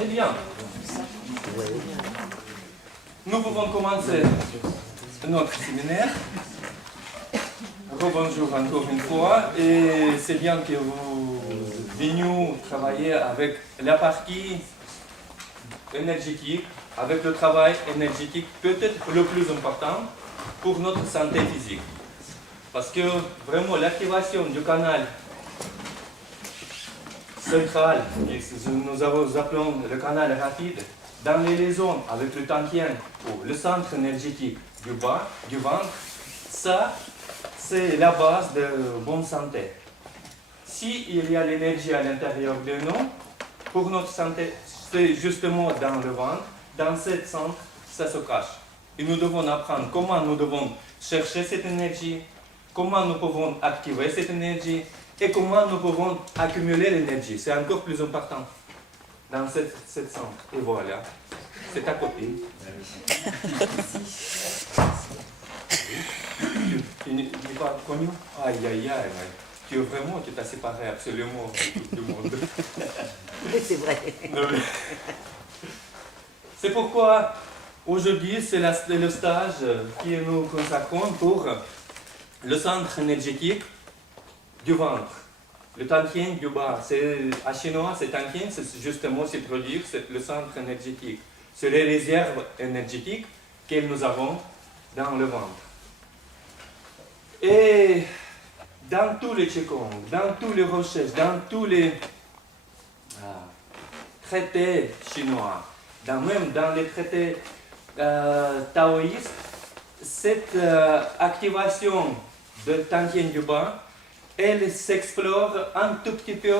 Eh bien, nous pouvons commencer notre séminaire. Bonjour encore une fois, et c'est bien que vous veniez travailler avec la partie énergétique, avec le travail énergétique peut-être le plus important pour notre santé physique. Parce que vraiment l'activation du canal central, que nous appelons le canal rapide, dans les liaisons avec le tantien ou le centre énergétique du bas, du ventre, ça c'est la base de bonne santé. S'il y a l'énergie à l'intérieur de nous, pour notre santé, c'est justement dans le ventre, dans ce centre, ça se cache. Et nous devons apprendre comment nous devons chercher cette énergie, comment nous pouvons activer cette énergie et comment nous pouvons accumuler l'énergie. C'est encore plus important dans ce centre. Et voilà, c'est ta copine. Tu n'es pas connu? Aïe, aïe, aïe. Tu t'as séparé absolument du monde. C'est vrai. C'est pourquoi aujourd'hui, c'est le stage que nous consacrons pour le centre énergétique du ventre. Le tantien du bas, à chinois, c'est tantien, c'est justement se produire, c'est le centre énergétique. C'est les réserves énergétiques que nous avons dans le ventre. Et dans tous les Qigong, dans tous les recherches, dans tous les traités chinois, même dans les traités taoïstes, cette activation de tantien du bas, elle s'explore un tout petit peu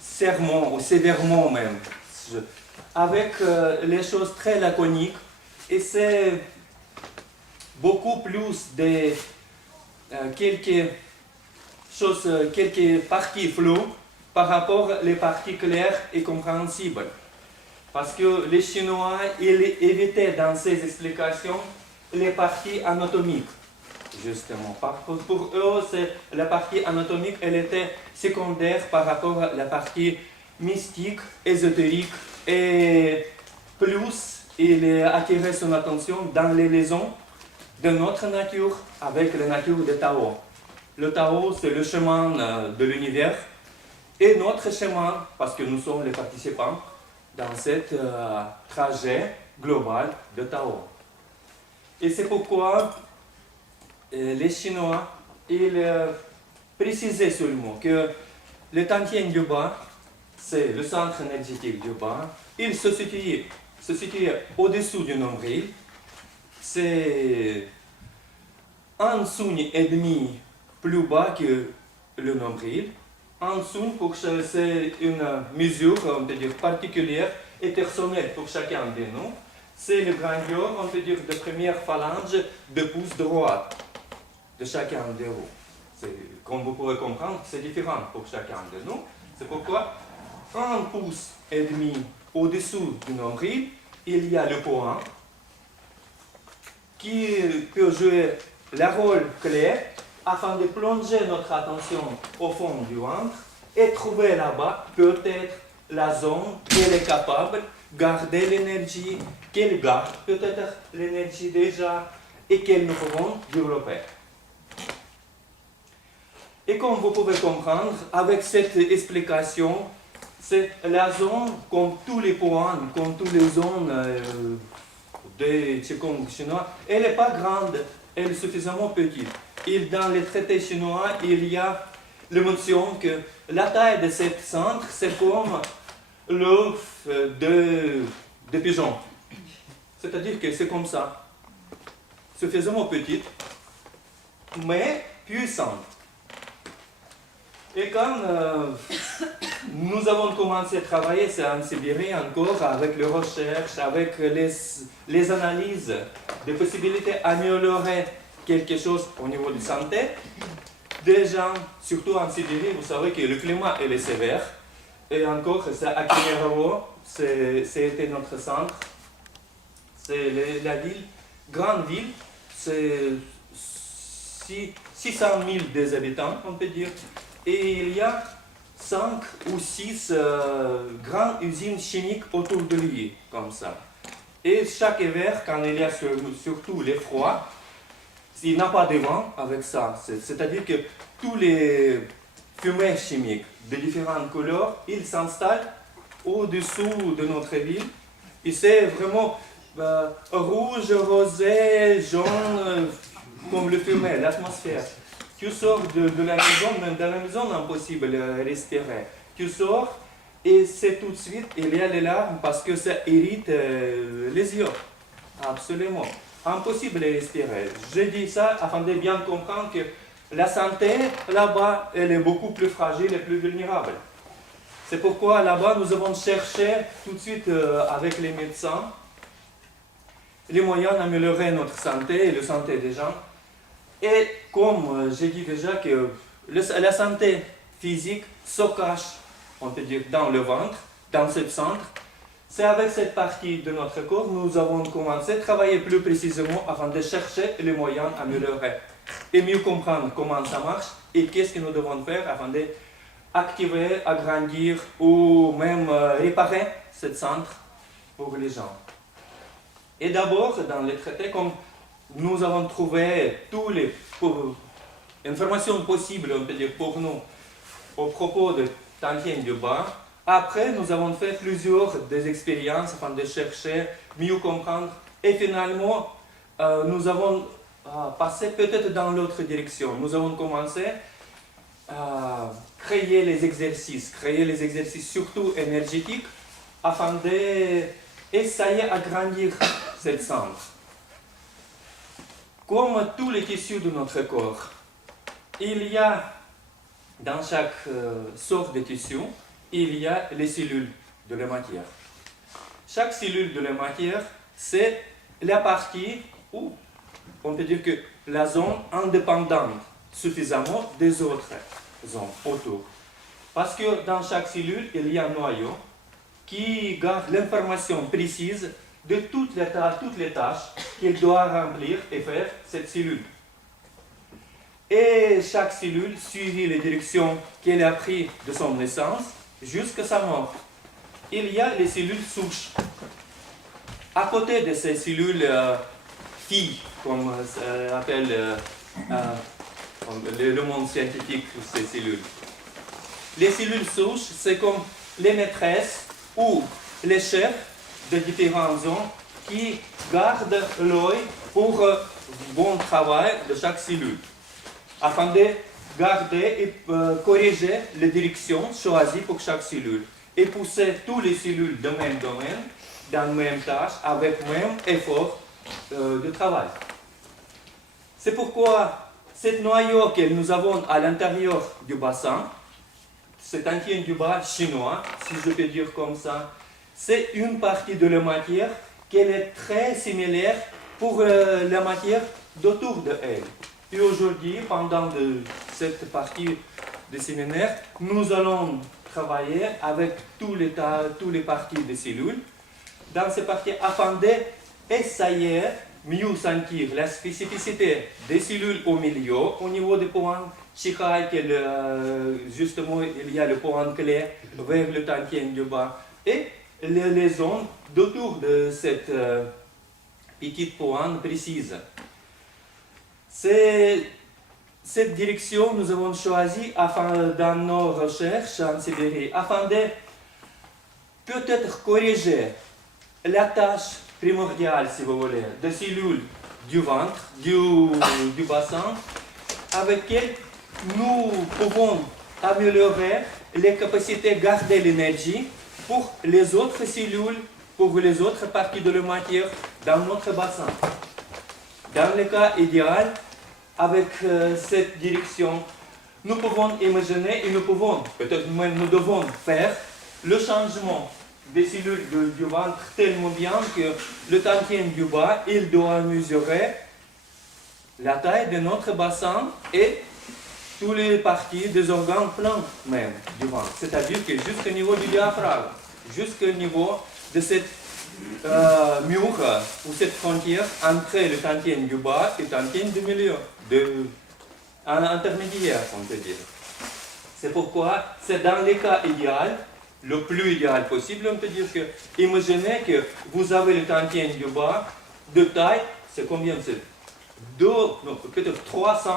serment, ou sévèrement même, avec les choses très laconiques, et c'est beaucoup plus de quelques parties floues par rapport aux parties claires et compréhensibles. Parce que les Chinois, ils évitaient dans ces explications les parties anatomiques, justement. Pour eux, la partie anatomique, elle était secondaire par rapport à la partie mystique, ésotérique, et plus il attirait son attention dans les liaisons de notre nature avec la nature de Tao. Le Tao, c'est le chemin de l'univers, et notre chemin, parce que nous sommes les participants dans ce trajet global de Tao. Et c'est pourquoi les Chinois, ils précisaient seulement que le tantien du bas, c'est le centre énergétique du bas, il se situe au-dessous du nombril, c'est un signe et demi plus bas que le nombril. Un signe, c'est une mesure, on peut dire, particulière et personnelle pour chacun de nous. C'est le grandeur, on peut dire, de première phalange de pouce droit de chacun de vous. Comme vous pouvez comprendre, c'est différent pour chacun de nous. C'est pourquoi un pouce et demi au-dessous du nombril, il y a le point qui peut jouer le rôle clé afin de plonger notre attention au fond du ventre et trouver là-bas peut-être la zone qu'elle est capable de garder l'énergie, qu'elle garde peut-être l'énergie déjà et qu'elle nous pouvons développer. Et comme vous pouvez comprendre, avec cette explication, c'est la zone, comme tous les points, comme toutes les zones de Qigong chinois, elle n'est pas grande, elle est suffisamment petite. Et dans les traités chinois, il y a la mention que la taille de ce centre, c'est comme l'œuf de pigeon. C'est-à-dire que c'est comme ça, suffisamment petite, mais puissante. Et quand nous avons commencé à travailler, c'est en Sibérie encore, avec les recherches, avec les analyses des possibilités d'améliorer quelque chose au niveau de santé, déjà, surtout en Sibérie, vous savez que le climat est sévère. Et encore, c'est à Kemerovo, c'était notre centre. C'est la ville, grande ville, c'est 600 000 des habitants, on peut dire. Et il y a 5 ou 6 grandes usines chimiques autour de lui, comme ça. Et chaque hiver, quand il y a surtout les froids, il n'a pas de vent avec ça. C'est-à-dire que tous les fumées chimiques de différentes couleurs, ils s'installent au-dessous de notre ville. Et c'est vraiment rouge, rosé, jaune, comme le fumée, l'atmosphère. Tu sors de la maison, même dans la maison, impossible de respirer. Tu sors et c'est tout de suite, il y a les larmes parce que ça irrite les yeux. Absolument. Impossible de respirer. Je dis ça afin de bien comprendre que la santé, là-bas, elle est beaucoup plus fragile et plus vulnérable. C'est pourquoi là-bas, nous avons cherché tout de suite avec les médecins les moyens d'améliorer notre santé et la santé des gens. Et comme j'ai dit déjà que la santé physique se cache, on peut dire, dans le ventre, dans ce centre, c'est avec cette partie de notre corps que nous avons commencé à travailler plus précisément afin de chercher les moyens d'améliorer et mieux comprendre comment ça marche et qu'est-ce que nous devons faire afin d'activer, agrandir ou même réparer ce centre pour les gens. Et d'abord, dans les traités, comme nous avons trouvé toutes les informations possibles, on peut dire, pour nous, au propos de Tantien du Bas. Après, nous avons fait plusieurs des expériences afin de chercher, mieux comprendre. Et finalement, nous avons passé peut-être dans l'autre direction. Nous avons commencé à créer les exercices surtout énergétiques, afin d'essayer d'agrandir cette centre. Comme tous les tissus de notre corps, il y a dans chaque sorte de tissu, il y a les cellules de la matière. Chaque cellule de la matière, c'est la partie où on peut dire que la zone indépendante suffisamment des autres zones autour. Parce que dans chaque cellule, il y a un noyau qui garde l'information précise de toutes les tâches qu'il doit remplir et faire cette cellule. Et chaque cellule suivit les directions qu'elle a prises de son naissance jusqu'à sa mort. Il y a les cellules souches. À côté de ces cellules filles, comme appelle le monde scientifique ces cellules. Les cellules souches, c'est comme les maîtresses ou les chefs de différentes zones qui gardent l'œil pour le bon travail de chaque cellule, afin de garder et corriger les directions choisies pour chaque cellule et pousser toutes les cellules du même domaine, dans la même tâche, avec le même effort de travail. C'est pourquoi ce noyau que nous avons à l'intérieur du bassin, cet Tantien du Bas chinois, si je peux dire comme ça, c'est une partie de la matière qui est très similaire pour la matière d'autour de elle. Et aujourd'hui, pendant cette partie du séminaire, nous allons travailler avec toutes les parties des cellules dans ces parties afin d'essayer mieux sentir la spécificité des cellules au milieu, au niveau des points Shikai, justement il y a le point clé vers le Tantien du Bas, et les zones autour de cette petite pointe précise. Cette direction nous avons choisi dans nos recherches en Sibérie, afin de peut-être corriger la tâche primordiale, si vous voulez, des cellules du ventre, du bassin, avec lesquelles nous pouvons améliorer les capacités de garder l'énergie pour les autres cellules, pour les autres parties de la matière dans notre bassin. Dans le cas idéal, avec cette direction, nous pouvons imaginer et nous pouvons, peut-être même nous devons faire le changement des cellules du ventre tellement bien que le Tantien du Bas, il doit mesurer la taille de notre bassin et toutes les parties des organes pleins même du ventre. C'est-à-dire que jusqu'au niveau du diaphragme, jusqu'au niveau de cette mur ou cette frontière entre le Tantien du Bas et le Tantien du milieu, intermédiaire, on peut dire. C'est pourquoi c'est dans les cas idéal, le plus idéal possible, on peut dire que, imaginez que vous avez le tantien du bas de taille, c'est combien? C'est peut-être 300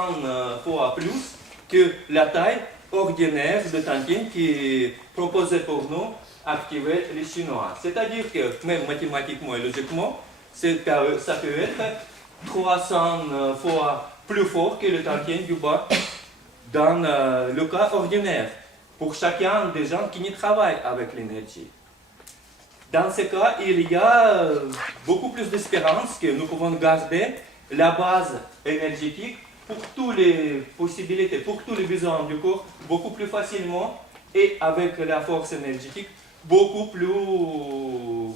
fois plus que la taille ordinaire de tantien qui est proposée pour nous activer les Chinois. C'est-à-dire que même mathématiquement et logiquement, ça peut être 300 fois plus fort que le tantien du bas dans le cas ordinaire, pour chacun des gens qui n'y travaillent avec l'énergie. Dans ce cas, il y a beaucoup plus d'espérance que nous pouvons garder la base énergétique pour toutes les possibilités, pour tous les besoins du corps, beaucoup plus facilement et avec la force énergétique beaucoup plus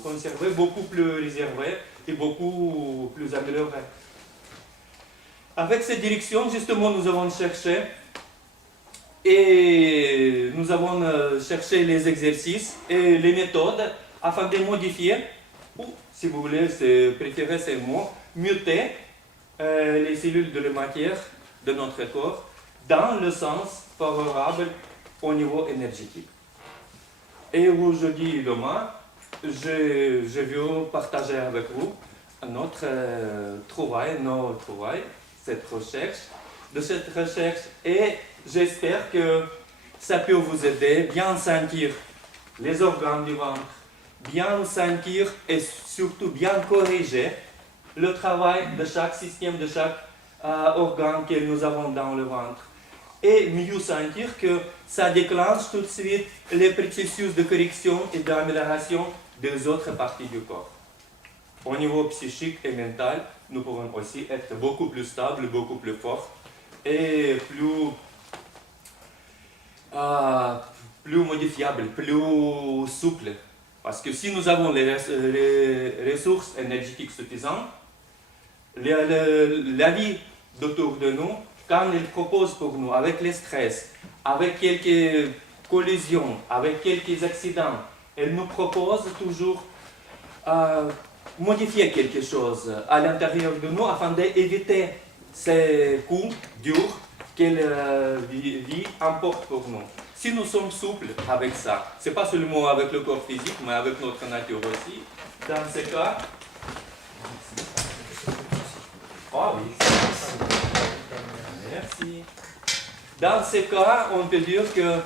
conservée, beaucoup plus réservée et beaucoup plus améliorée. Avec cette direction, justement, nous avons cherché les exercices et les méthodes afin de modifier, ou si vous voulez préférer ce mot, muter les cellules de la matière de notre corps dans le sens favorable au niveau énergétique. Et aujourd'hui, demain, je veux partager avec vous notre travail, cette recherche, et j'espère que ça peut vous aider à bien sentir les organes du ventre, bien sentir et surtout bien corriger le travail de chaque système, de chaque organe que nous avons dans le ventre. Et mieux sentir que ça déclenche tout de suite les processus de correction et d'amélioration des autres parties du corps. Au niveau psychique et mental, nous pouvons aussi être beaucoup plus stables, beaucoup plus forts et plus modifiables, plus souples. Parce que si nous avons les ressources énergétiques suffisantes, la vie autour de nous, quand elle propose pour nous, avec le stress, avec quelques collisions, avec quelques accidents, elle nous propose toujours modifier quelque chose à l'intérieur de nous afin d'éviter ces coups durs que la vie emporte pour nous. Si nous sommes souples avec ça, ce n'est pas seulement avec le corps physique, mais avec notre nature aussi, dans ce cas, merci. Dans ce cas, on peut dire que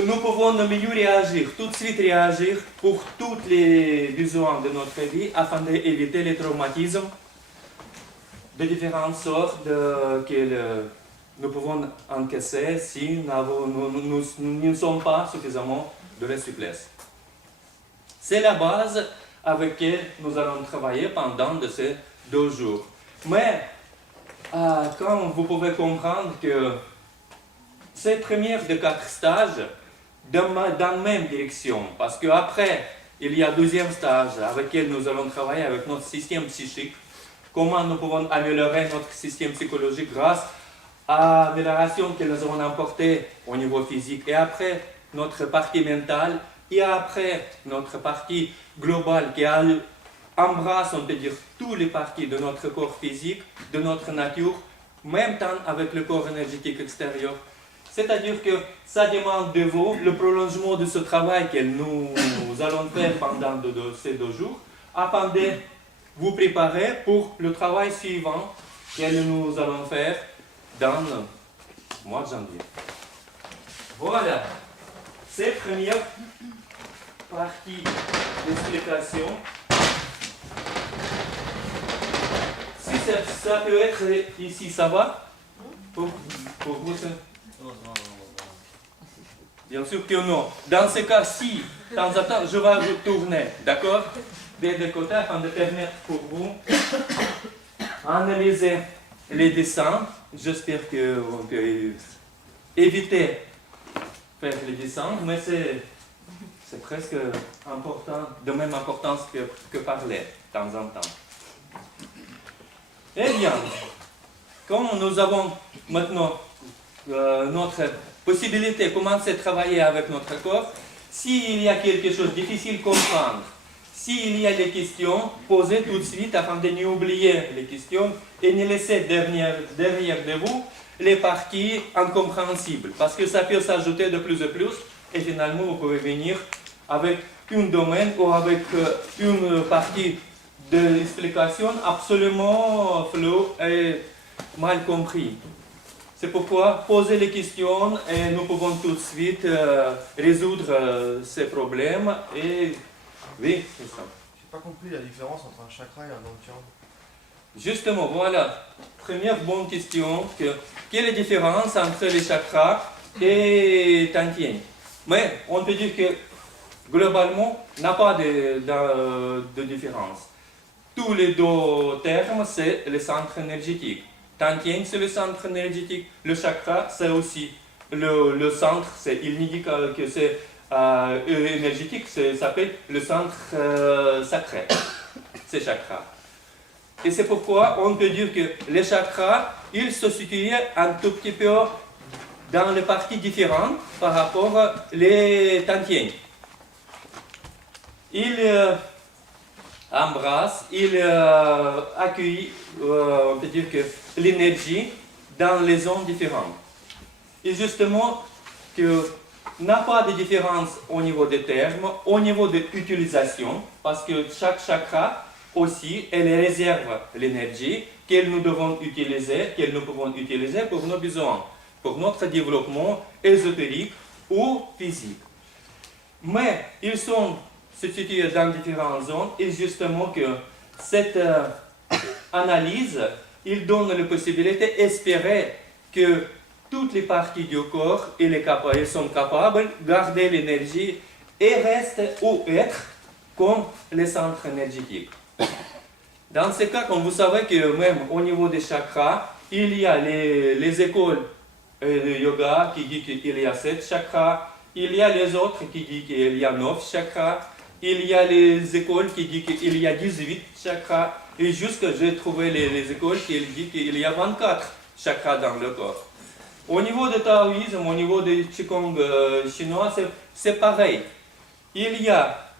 nous pouvons mieux réagir, tout de suite réagir pour tous les besoins de notre vie afin d'éviter les traumatismes de différentes sortes que nous pouvons encaisser si nous ne sommes pas suffisamment de la souplesse. C'est la base avec laquelle nous allons travailler pendant ces 2 jours. Mais, comme vous pouvez comprendre que ces premières de 4 stages dans la même direction, parce qu'après, il y a un 2e stage avec lequel nous allons travailler avec notre système psychique, comment nous pouvons améliorer notre système psychologique grâce à l'amélioration que nous avons apportée au niveau physique, et après notre partie mentale, et après notre partie globale qui embrasse, on peut dire, toutes les parties de notre corps physique, de notre nature, même temps avec le corps énergétique extérieur. C'est-à-dire que ça demande de vous le prolongement de ce travail que nous allons faire pendant ces 2 jours, afin de vous préparer pour le travail suivant que nous allons faire dans le mois de janvier. Voilà, cette première partie d'explication. Si ça peut être ici, ça va? Pour vous, bien sûr que non. Dans ce cas-ci, de temps en temps, je vais retourner, d'accord? Des deux côtés, afin de permettre pour vous analyser les dessins. J'espère qu'on peut éviter de faire les dessins, mais c'est presque important, de même importance que parler, de temps en temps. Eh bien, comme nous avons maintenant notre possibilité de commencer à travailler avec notre corps, s'il y a quelque chose de difficile à comprendre, s'il y a des questions, posez tout de suite afin de n'oublier les questions et ne laisser derrière de vous les parties incompréhensibles. Parce que ça peut s'ajouter de plus en plus et finalement vous pouvez venir avec un domaine ou avec une partie de l'explication absolument floue et mal compris. C'est pourquoi poser les questions et nous pouvons tout de suite résoudre ces problèmes. Et oui, c'est ça. J'ai pas compris la différence entre un chakra et un dantian. Justement, voilà. Première bonne question. Quelle est la différence entre les chakras et Tantien? Mais on peut dire que globalement, il n'y a pas de différence. Tous les deux termes, c'est le centre énergétique. Tantien, c'est le centre énergétique. Le chakra, c'est aussi le centre. Il dit que c'est énergétique, ça s'appelle le centre sacré. C'est chakra. Et c'est pourquoi on peut dire que les chakras, ils se situent un tout petit peu dans les parties différentes par rapport aux tantiens. Ils embrassent, ils accueillent, on peut dire que l'énergie dans les zones différentes. Et justement, que n'a pas de différence au niveau des termes, au niveau de l'utilisation, parce que chaque chakra aussi, elle réserve l'énergie que nous devons utiliser, que nous pouvons utiliser pour nos besoins, pour notre développement ésotérique ou physique. Mais ils sont situés dans différentes zones et justement que cette analyse, il donne la possibilité d'espérer que toutes les parties du corps elles sont capables de garder l'énergie et restent ou être comme les centres énergétiques. Dans ce cas, comme vous savez que même au niveau des chakras, il y a les écoles de yoga qui disent qu'il y a 7 chakras, il y a les autres qui disent qu'il y a 9 chakras, il y a les écoles qui disent qu'il y a 18 chakras, et jusque j'ai trouvé les écoles qui disent qu'il y a 24 chakras dans le corps. Au niveau du taoïsme, au niveau du qigong chinois, c'est pareil. Il y a,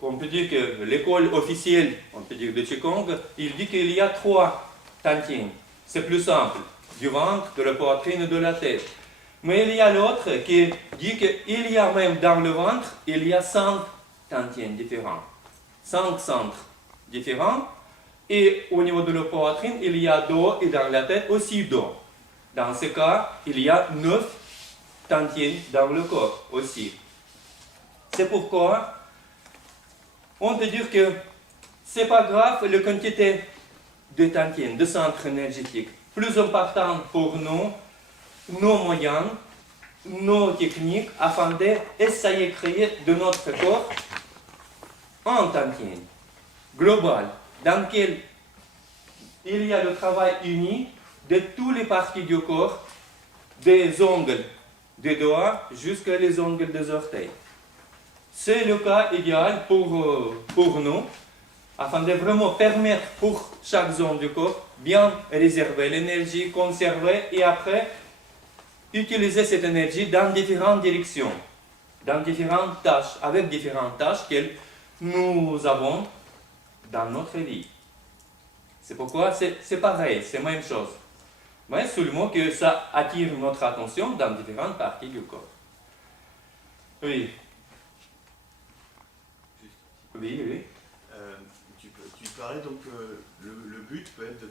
on peut dire que l'école officielle, on peut dire de qigong, il dit qu'il y a 3 tantiens. C'est plus simple, du ventre, de la poitrine et de la tête. Mais il y a l'autre qui dit qu'il y a même dans le ventre, il y a 5 tantiens différents. 5 centres différents. Et au niveau de la poitrine, il y a 2 et dans la tête aussi 2. Dans ce cas, il y a 9 tantiens dans le corps aussi. C'est pourquoi on peut dire que ce n'est pas grave la quantité de tantiens, de centres énergétiques. Plus important pour nous, nos moyens, nos techniques, afin d'essayer de créer de notre corps un tantien global, dans lequel il y a le travail uni de toutes les parties du corps, des ongles des doigts jusqu'à les ongles des orteils. C'est le cas idéal pour nous, afin de vraiment permettre pour chaque zone du corps bien réserver l'énergie, conserver et après utiliser cette énergie dans différentes directions, dans différentes tâches, avec différentes tâches que nous avons dans notre vie. C'est pourquoi c'est pareil, c'est la même chose. Mais seulement que ça attire notre attention dans différentes parties du corps. Oui. Oui, oui. Tu parlais donc le but peut être de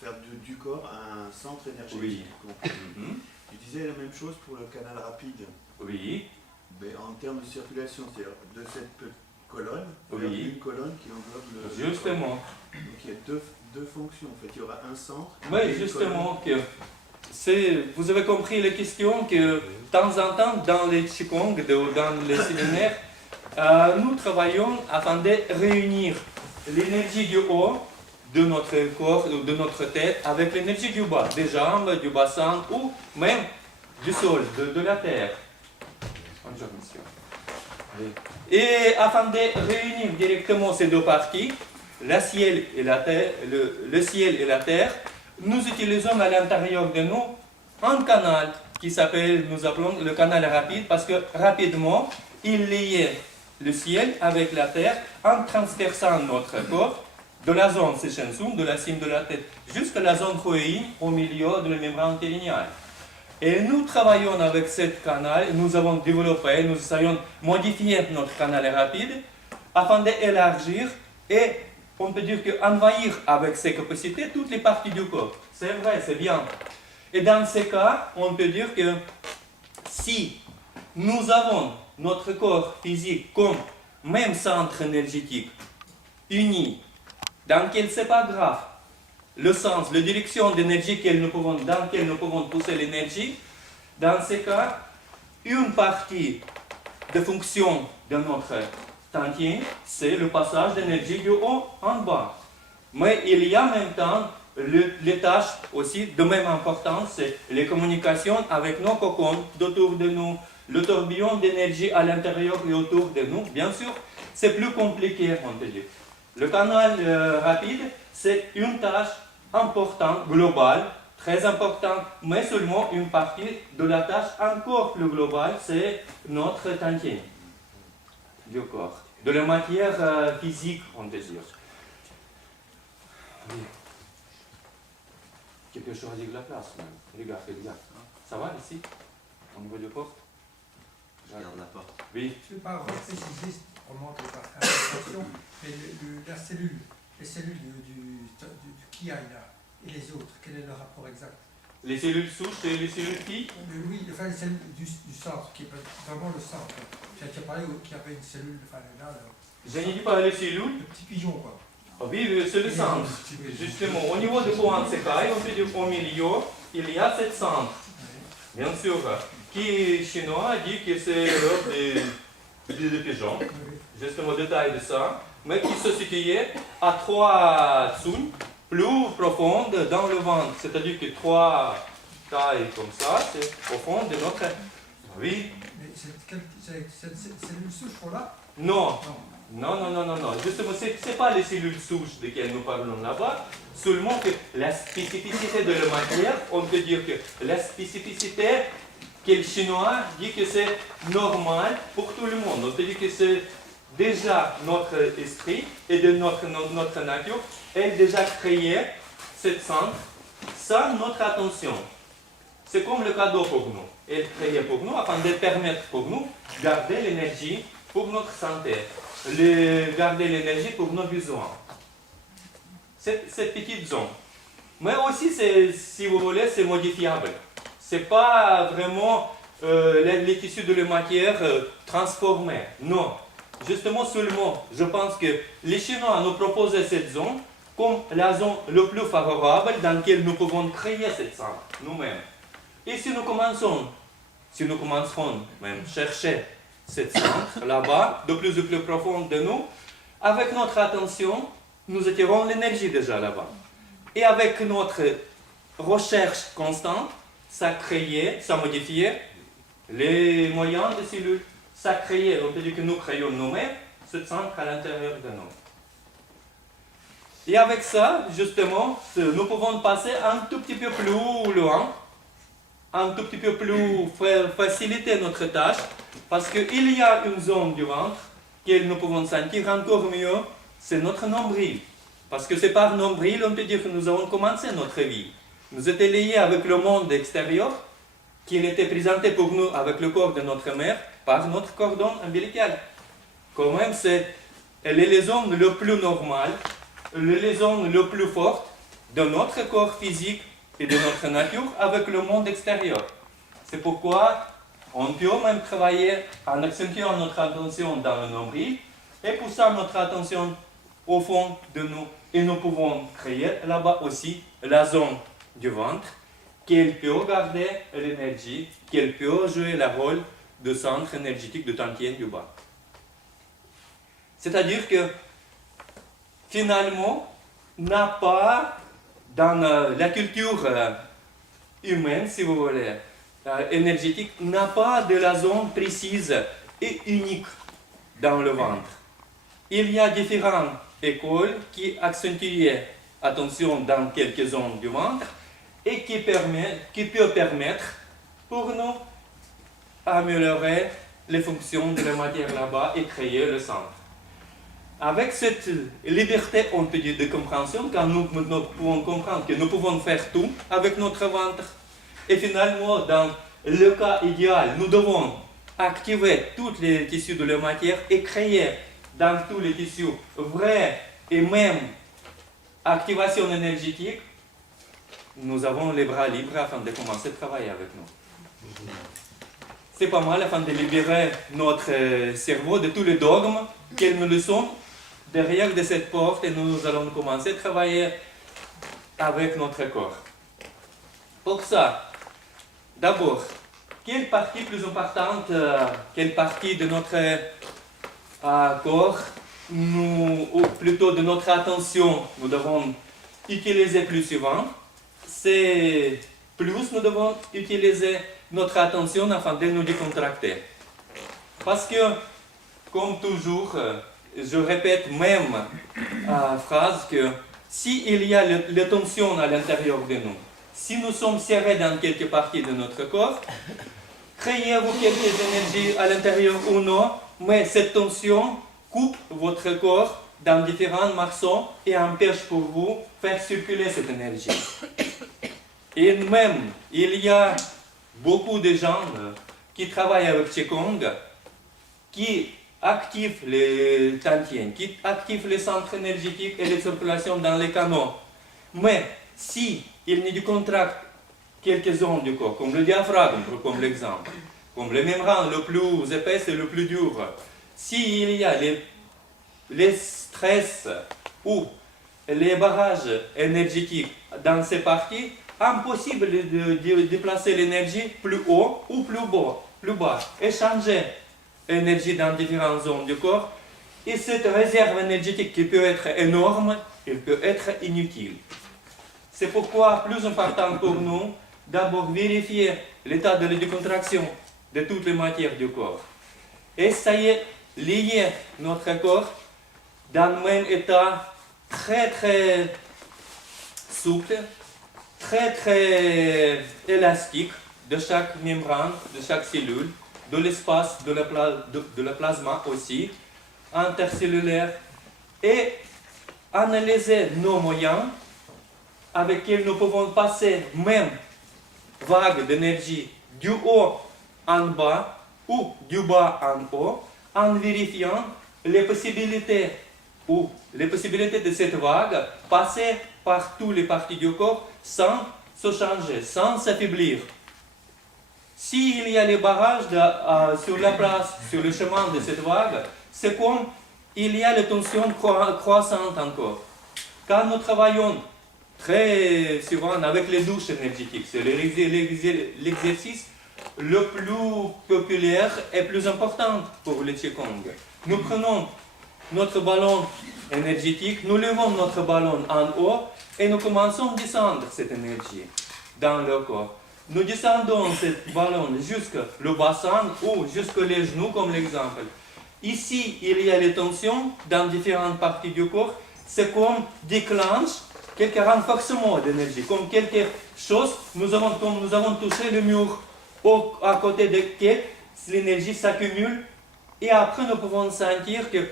faire du corps un centre énergétique. Oui. Tu disais la même chose pour le canal rapide. Oui. Mais en termes de circulation, c'est-à-dire de cette petite colonne vers Oui. une colonne qui englobe le Justement. corps. Donc il y a deux fonctions. En fait, il y aura un centre. Oui, et une justement, colonne. vous avez compris les questions que de temps en temps, dans les qigong, dans les séminaires, nous travaillons afin de réunir l'énergie du haut de notre corps, de notre tête, avec l'énergie du bas, des jambes, du bassin ou même du sol, de la terre. Bonjour, monsieur. Et afin de réunir directement ces deux parties, le ciel et la terre, nous utilisons à l'intérieur de nous un canal qui s'appelle, nous appelons le canal rapide, parce que rapidement, il lie le ciel avec la terre en transperçant notre corps de la zone Sechensum, de la cime de la tête, jusqu'à la zone Hoei au milieu de la membrane périnéale. Et nous travaillons avec ce canal, nous avons développé, nous essayons de modifier notre canal rapide afin d'élargir et on peut dire qu'envahir avec ses capacités toutes les parties du corps. C'est vrai, c'est bien. Et dans ce cas, on peut dire que si nous avons notre corps physique comme même centre énergétique uni, dans lequel c'est pas grave, le sens, la direction d'énergie dans laquelle nous pouvons pousser l'énergie, dans ce cas, une partie de fonction de notre tantien, c'est le passage d'énergie du haut en bas. Mais il y a en même temps les tâches aussi de même importance, c'est les communications avec nos cocons autour de nous, le tourbillon d'énergie à l'intérieur et autour de nous. Bien sûr, c'est plus compliqué, on peut dire. Le canal rapide, c'est une tâche importante, globale, très importante, mais seulement une partie de la tâche encore plus globale, c'est notre tantien du corps, de la matière physique, on peut dire. Oui. Quelque chose à dire de la place, même. Regarde. Ça va ici, au niveau du porte? Je regarde la porte. Oui. Je ne vais pas repréciser, on manque attention, mais la cellule, les cellules du qui aille là, et les autres, quel est le rapport exact? Les cellules souches et les cellules qui? Oui, enfin les cellules du centre, qui est vraiment le centre. Tu as parlé qu'il y avait une cellule, enfin là, Je n'ai pas les cellules. le petit pigeon quoi. Oui, c'est le centre. Justement, au niveau de Koan Sekai, on peut dire qu'au milieu, il y a cette centre. Bien sûr, qui chinois dit que c'est l'œuvre de pigeons, justement détail de ça, mais qui se situait à 3 tsun plus profondes dans le ventre, c'est-à-dire que 3 tailles comme ça, c'est au fond de notre... Oui. Mais cette cellule souche pour là? Non. Non. Justement, ce n'est pas les cellules souches desquelles nous parlons là-bas, seulement que la spécificité de la matière, on peut dire que la spécificité que le chinois dit que c'est normal pour tout le monde. On peut dire que c'est déjà notre esprit et de notre nature est déjà créé cette centre sans notre attention. C'est comme le cadeau pour nous. Elle est créée pour nous afin de permettre pour nous de garder l'énergie pour notre santé. Garder l'énergie pour nos besoins. Cette petite zone. Mais aussi, si vous voulez, c'est modifiable. Ce n'est pas vraiment les tissus de la matière transformés. Non. Justement, seulement, je pense que les Chinois nous proposent cette zone comme la zone la plus favorable dans laquelle nous pouvons créer cette zone nous-mêmes. Et si nous commencerons même chercher cette centre là-bas, de plus en plus profonde de nous, avec notre attention, nous attirons l'énergie déjà là-bas. Et avec notre recherche constante, ça crée, ça modifie les moyens des cellules. Ça crée, on peut dire que nous créons nous-mêmes ce centre à l'intérieur de nous. Et avec ça, justement, nous pouvons passer un tout petit peu plus loin, un tout petit peu plus faciliter notre tâche, parce qu'il y a une zone du ventre que nous pouvons sentir encore mieux, c'est notre nombril. Parce que c'est par nombril, on peut dire que nous avons commencé notre vie. Nous étions liés avec le monde extérieur, qui était présenté pour nous avec le corps de notre mère, par notre cordon ombilical. Quand même, c'est les zones les plus normales, les zones les plus fortes de notre corps physique et de notre nature avec le monde extérieur. C'est pourquoi on peut même travailler en accentuant notre attention dans le nombril et poussant notre attention au fond de nous. Et nous pouvons créer là-bas aussi la zone du ventre, qu'elle peut garder l'énergie, qu'elle peut jouer le rôle de centre énergétique de tantien du bas. C'est-à-dire que finalement, n'a pas dans la culture humaine, si vous voulez, énergétique, n'a pas de la zone précise et unique dans le ventre. Il y a différentes écoles qui accentuent attention dans quelques zones du ventre et qui peuvent permettre pour nous améliorer les fonctions de la matière là-bas et créer le centre. Avec cette liberté, on peut dire, de compréhension, quand nous pouvons comprendre que nous pouvons faire tout avec notre ventre, et finalement, dans le cas idéal, nous devons activer tous les tissus de la matière et créer dans tous les tissus vrai et même activation énergétique. Nous avons les bras libres afin de commencer à travailler avec nous. C'est pas mal afin de libérer notre cerveau de tous les dogmes qu'ils nous le sont derrière de cette porte et nous allons commencer à travailler avec notre corps. Pour ça, d'abord, quelle partie plus importante, quelle partie de notre corps, ou plutôt de notre attention, nous devons utiliser plus souvent? C'est plus nous devons utiliser notre attention afin de nous décontracter. Parce que, comme toujours, je répète même phrase que s'il y a la tension à l'intérieur de nous, si nous sommes serrés dans quelques parties de notre corps, créez-vous quelques énergies à l'intérieur ou non, mais cette tension coupe votre corps dans différents morceaux et empêche pour vous faire circuler cette énergie. Et même, il y a beaucoup de gens qui travaillent avec Qigong, qui activent les tantiens, qui activent les centres énergétiques et les circulations dans les canaux. Mais si il y a du contract quelques zones du corps, comme le diaphragme, comme l'exemple, comme les membranes le plus épaisse et le plus dur, s'il y a les stress ou les barrages énergétiques dans ces parties, impossible de déplacer l'énergie plus haut ou plus bas, et changer l'énergie dans différentes zones du corps. Et cette réserve énergétique qui peut être énorme, elle peut être inutile. C'est pourquoi plus important pour nous d'abord vérifier l'état de la décontraction de toutes les matières du corps. Essayer de lier notre corps dans le même état très souple, très élastique de chaque membrane, de chaque cellule, de l'espace, de la plasma aussi, intercellulaire, et analyser nos moyens avec lesquels nous pouvons passer même vagues d'énergie du haut en bas ou du bas en haut, en vérifiant les possibilités de cette vague passer par toutes les parties du corps sans se changer, sans s'affaiblir. S'il y a les barrages sur la place, sur le chemin de cette vague, c'est comme il y a les tensions croissantes encore. Quand nous travaillons très souvent avec les douches énergétiques, c'est l'exercice le plus populaire et plus important pour le Qigong. Nous prenons notre ballon énergétique, nous levons notre ballon en haut et nous commençons à descendre cette énergie dans le corps. Nous descendons ce ballon jusqu'au bassin ou jusqu'aux genoux comme l'exemple. Ici, il y a les tensions dans différentes parties du corps. C'est comme déclenche quelques renforcements d'énergie, comme quelque chose, comme nous avons touché le mur à côté de lequel l'énergie s'accumule et après nous pouvons sentir que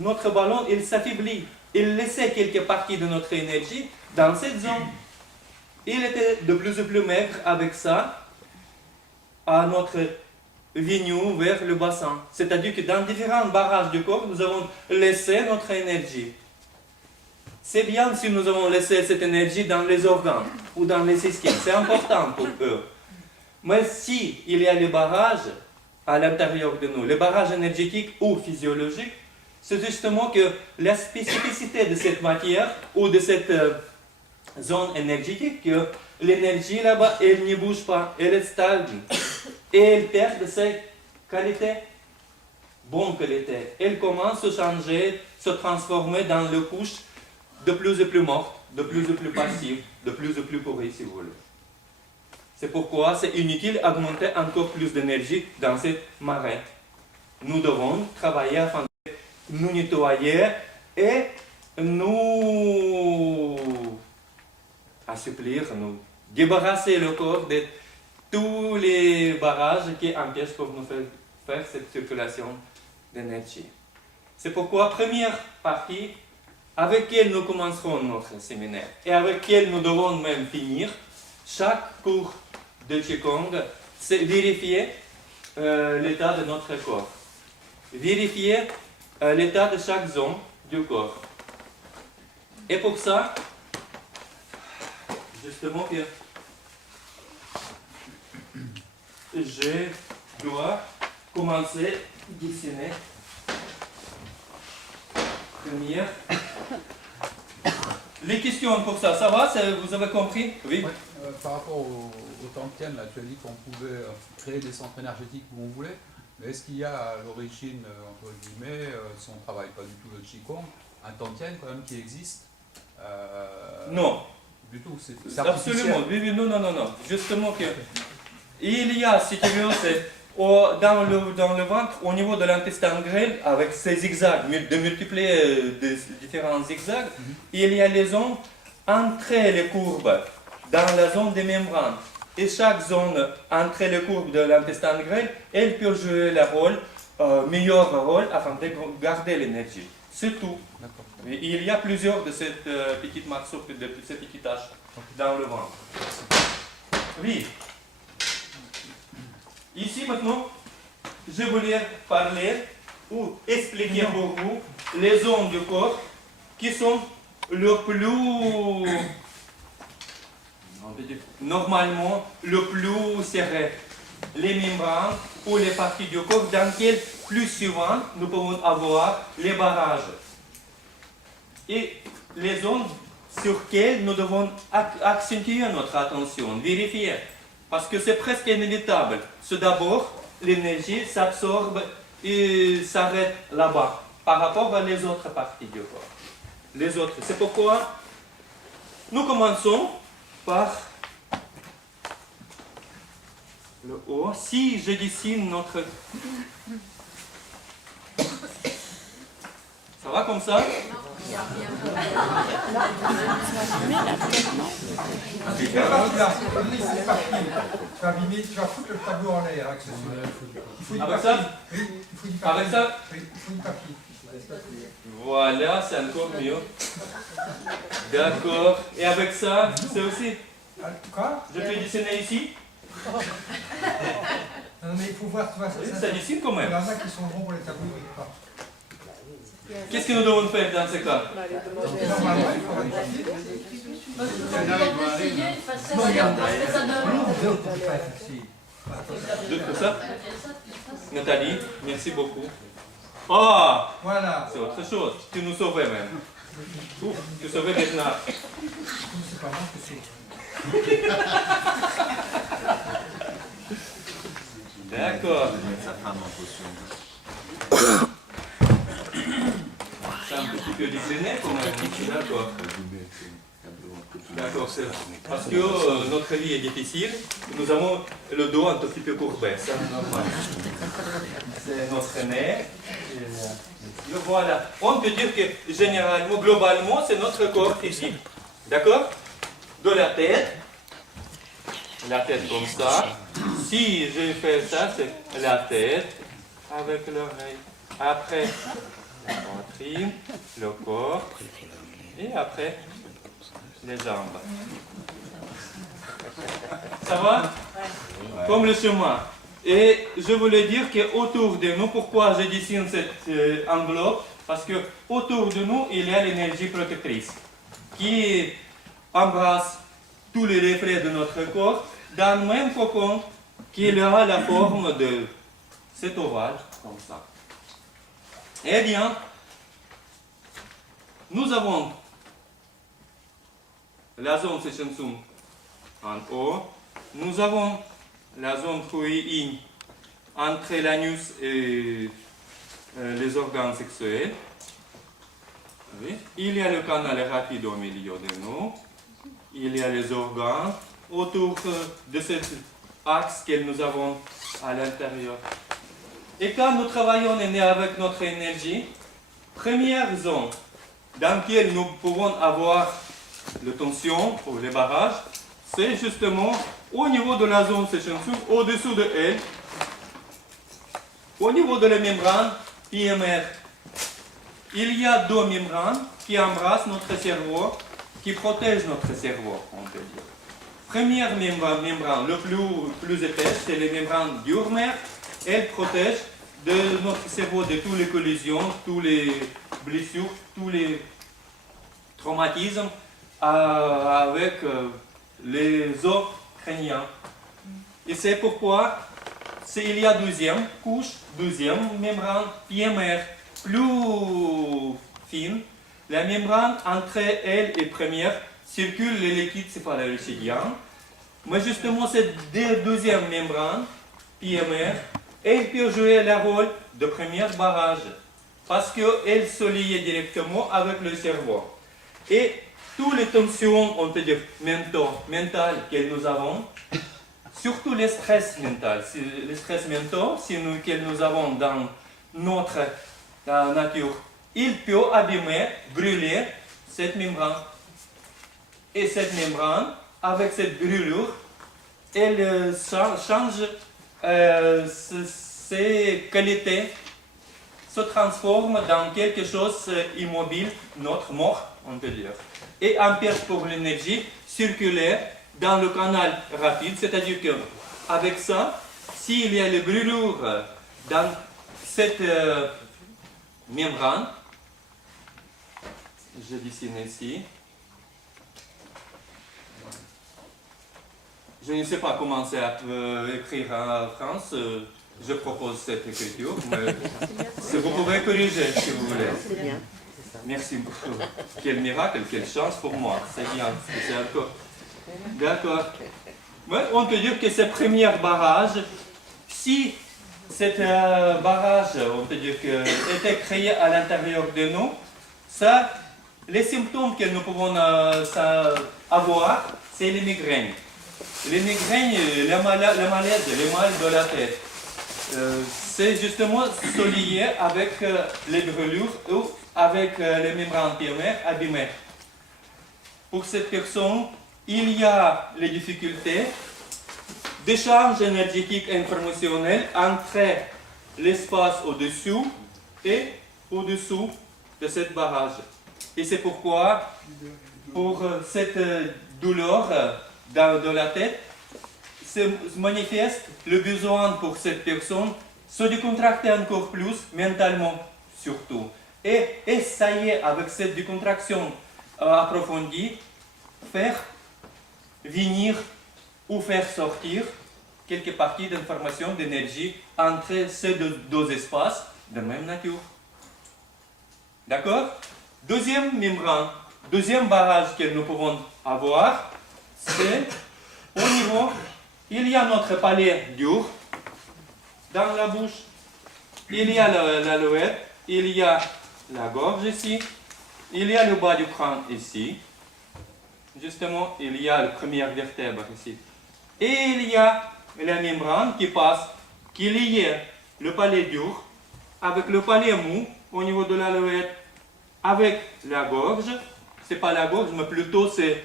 notre ballon il s'affaiblit. Il laissait quelques parties de notre énergie dans cette zone. Il était de plus en plus maigre avec ça à notre vignou vers le bassin. C'est-à-dire que dans différents barrages du corps, nous avons laissé notre énergie. C'est bien si nous avons laissé cette énergie dans les organes ou dans les systèmes. C'est important pour eux. Mais si il y a les barrages à l'intérieur de nous, les barrages énergétiques ou physiologiques, c'est justement que la spécificité de cette matière ou de cette zone énergétique, que l'énergie là-bas, elle ne bouge pas, elle est stable et elle perd ses qualités, bonnes qualités. Elle commence à changer, se transformer dans le couche de plus en plus morte, de plus en plus passive, de plus en plus pourrie si vous voulez. C'est pourquoi c'est inutile d'augmenter encore plus d'énergie dans cette marée. Nous devons travailler afin de nous nettoyer et nous assouplir, nous débarrasser le corps de tous les barrages qui empêchent pour nous faire cette circulation d'énergie. C'est pourquoi première partie avec laquelle nous commencerons notre séminaire et avec laquelle nous devons même finir chaque cours de Qigong, c'est vérifier l'état de notre corps. Vérifier l'état de chaque zone du corps. Et pour ça, justement, je dois commencer à dessiner. Première. Les questions pour ça, ça va? Vous avez compris? Oui. Ouais, par rapport au Tantien, là, tu as dit qu'on pouvait créer des centres énergétiques où on voulait, mais est-ce qu'il y a à l'origine, entre guillemets, si on ne travaille pas du tout le Qigong, un Tantien quand même qui existe? Non. Du tout, c'est Absolument. Oui, oui, non. Justement, il y a, si tu veux, dans le ventre, au niveau de l'intestin grêle, avec ces zigzags, de multiplier de différents zigzags, il y a les zones entre les courbes dans la zone des membranes. Et chaque zone entre les courbes de l'intestin grêle, elle peut jouer le rôle, meilleur rôle afin de garder l'énergie. C'est tout. Il y a plusieurs de ces petites morceaux, de ces petites taches dans le ventre. Oui. Ici maintenant, je voulais parler ou expliquer pour vous les zones du corps qui sont le plus, normalement, le plus serré. Les membranes ou les parties du corps dans lesquelles plus souvent nous pouvons avoir les barrages. Et les zones sur lesquelles nous devons accentuer notre attention, vérifier. Parce que c'est presque inévitable. C'est d'abord, l'énergie s'absorbe et s'arrête là-bas par rapport aux autres parties du corps. Les autres. C'est pourquoi nous commençons par le haut. Si je dessine notre... Ça va comme ça? C'est parti. Tu vas abîmer, tu vas foutre le tableau en l'air avec ce sujet. Il faut du Avec papier. ça? Oui, il faut du papier. Avec ça? Oui, il faut du papier. Voilà, c'est encore mieux. D'accord. Et avec ça, c'est aussi... Quoi? Je peux dessiner ici? Non, mais il faut voir, tu vois, Ça dessine quand il y même. en a qui sont bons pour les tableaux, mais pas. Qu'est-ce que nous devons faire dans ce cas? Normalement, il faut avoir du papier. Non, regarde. Non, on peut pas être ici. D'autres ça? Nathalie, merci beaucoup. Oh! Voilà. C'est autre chose. Tu nous sauvais même. Ouf, tu sauvais Bernard. C'est pas moi que c'est. D'accord. C'est un petit peu dessiné quand même. D'accord. D'accord, c'est parce que notre vie est difficile, nous avons le dos un tout petit peu courbé, c'est normal. C'est notre nez. Et voilà. On peut dire que généralement, globalement, c'est notre corps physique. D'accord? De la tête comme ça. Si je fais ça, c'est la tête avec l'oreille. Après, la poitrine, le corps. Et après, les jambes. Ça va? Comme le chemin. Et je voulais dire qu'autour de nous, pourquoi je dessine cette enveloppe? Parce que autour de nous, il y a l'énergie protectrice qui embrasse tous les reflets de notre corps dans le même cocon qui a la forme de cet ovale, comme ça. Eh bien, nous avons la zone Sechensum en haut. Nous avons la zone Hui-Yin entre l'anus et les organes sexuels. Oui. Il y a le canal rapide au milieu de nous. Il y a les organes autour de cet axe que nous avons à l'intérieur. Et quand nous travaillons avec notre énergie, première zone dans laquelle nous pouvons avoir la tension ou les barrages, c'est justement au niveau de la zone séchensure, au-dessous de elle, au niveau de la membrane PMR. Il y a deux membranes qui embrassent notre cerveau, qui protègent notre cerveau, on peut dire. Première membrane, le plus épaisse, c'est la membrane diurnaire. Elle protège de notre cerveau de toutes les collisions, toutes les blessures, tous les traumatismes avec les os crâniens. Et c'est pourquoi il y a deuxième couche, deuxième membrane PMR, plus fine. La membrane entre elle et première circule le liquide céphalorachidien. Mais justement, cette deuxième membrane PMR, elle peut jouer le rôle de premier barrage parce qu'elle se lie directement avec le cerveau. Et toutes les tensions, on peut dire, mentales que nous avons, surtout les stress mentaux, que nous avons dans notre nature, il peut abîmer, brûler cette membrane. Et cette membrane, avec cette brûlure, elle change ses qualités, se transforme dans quelque chose immobile, notre mort, on peut dire. Et empêche pour l'énergie circuler dans le canal rapide, c'est-à-dire qu'avec ça, s'il y a les brûlures dans cette membrane, je dessine ici. Je ne sais pas comment c'est écrire en France. Je propose cette écriture, mais vous pouvez corriger si vous voulez. C'est bien, c'est ça. Merci beaucoup. Quel miracle, quelle chance pour moi. C'est bien. C'est encore. D'accord. Ouais, on peut dire que ce premier barrage, si cet barrage, on peut dire, était créé à l'intérieur de nous, ça, les symptômes que nous pouvons avoir, c'est les migraines. Les migraines, le malaise, le mal de la tête, c'est justement lié avec les brûlures ou avec les membranes PMR abîmées. Pour cette personne, il y a les difficultés d'échange énergétique informationnel entre l'espace au-dessous et au-dessous de cette barrage. Et c'est pourquoi, pour cette douleur dans la tête, se manifeste le besoin pour cette personne se décontracter encore plus, mentalement surtout. Et essayer avec cette décontraction approfondie, faire venir ou faire sortir quelques parties d'information, d'énergie entre ces deux espaces de même nature. D'accord? Deuxième membrane, deuxième barrage que nous pouvons avoir, c'est au niveau, il y a notre palais dur dans la bouche, il y a l'aloète, il y a la gorge ici, il y a le bas du crâne ici, justement, il y a la première vertèbre ici, et il y a la membrane qui passe, qui lie le palais dur avec le palais mou au niveau de l'aloète, avec la gorge, c'est pas la gorge, mais plutôt c'est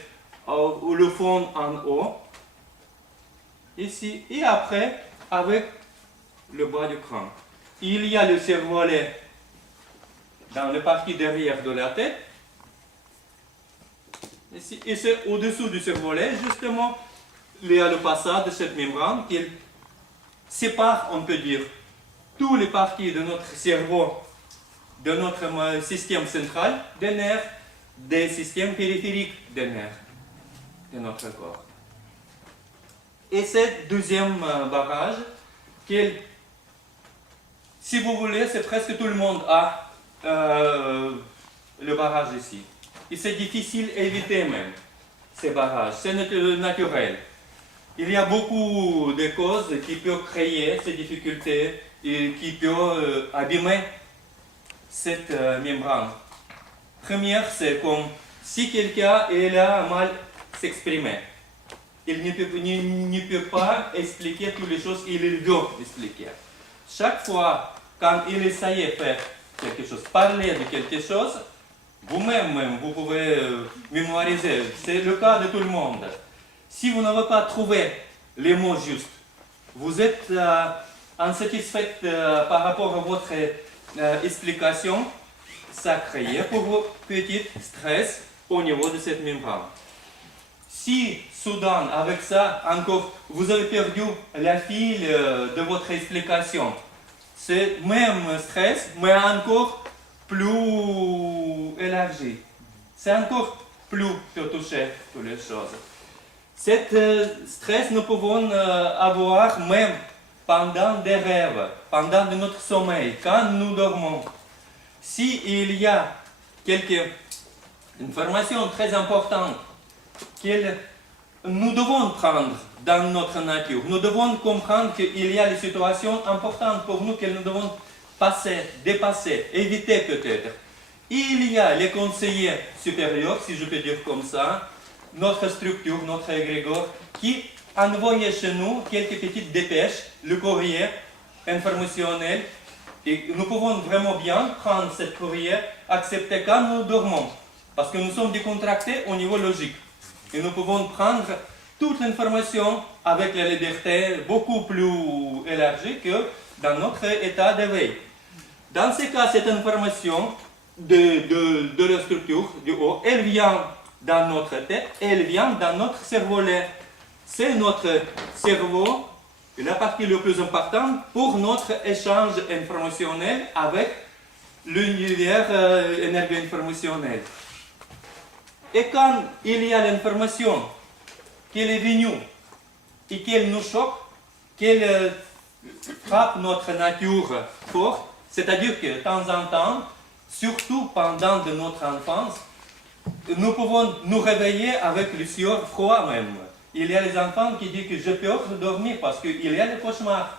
le fond en haut, ici, et après avec le bas du crâne. Il y a le cervelet dans la partie derrière de la tête, ici, et c'est au-dessous du cervelet, justement, il y a le passage de cette membrane qui sépare, on peut dire, toutes les parties de notre cerveau, de notre système central des nerfs, des systèmes périphériques des nerfs de notre corps. Et ce deuxième barrage, si vous voulez, c'est presque tout le monde a le barrage ici. Et c'est difficile à éviter même, ces barrages. C'est naturel. Il y a beaucoup de causes qui peuvent créer ces difficultés et qui peuvent abîmer cette membrane. Première, c'est comme si quelqu'un a mal s'exprimer. Il ne peut pas expliquer toutes les choses qu'il veut expliquer. Chaque fois, quand il essaye de faire quelque chose, parler de quelque chose, vous-même, vous pouvez mémoriser. C'est le cas de tout le monde. Si vous n'avez pas trouvé les mots justes, vous êtes insatisfait par rapport à votre explication, ça crée pour vous petit stress au niveau de cette membrane. Si soudain, avec ça, encore, vous avez perdu la fil de votre explication, c'est même stress, mais encore plus élargi. C'est encore plus pour toucher toutes les choses. Cet stress, nous pouvons avoir même pendant des rêves, pendant notre sommeil, quand nous dormons. S'il y a quelques informations très importantes que nous devons prendre dans notre nature, nous devons comprendre qu'il y a des situations importantes pour nous que nous devons passer, dépasser, éviter peut-être. Il y a les conseillers supérieurs, si je peux dire comme ça, notre structure, notre égrégore, qui envoie chez nous quelques petites dépêches, le courrier informationnel, et nous pouvons vraiment bien prendre ce courrier, accepter quand nous dormons, parce que nous sommes décontractés au niveau logique. Et nous pouvons prendre toute l'information avec la liberté beaucoup plus élargie que dans notre état d'éveil. Dans ce cas, cette information de la structure du haut, elle vient dans notre tête, elle vient dans notre cerveau. C'est notre cerveau, la partie la plus importante pour notre échange informationnel avec l'univers énergo-informationnel. Et quand il y a l'information qu'elle est venue et qu'elle nous choque, qu'elle frappe notre nature forte, c'est-à-dire que de temps en temps, surtout pendant de notre enfance, nous pouvons nous réveiller avec le sueur froid même. Il y a les enfants qui disent que j'ai peur de dormir parce qu'il y a le cauchemar.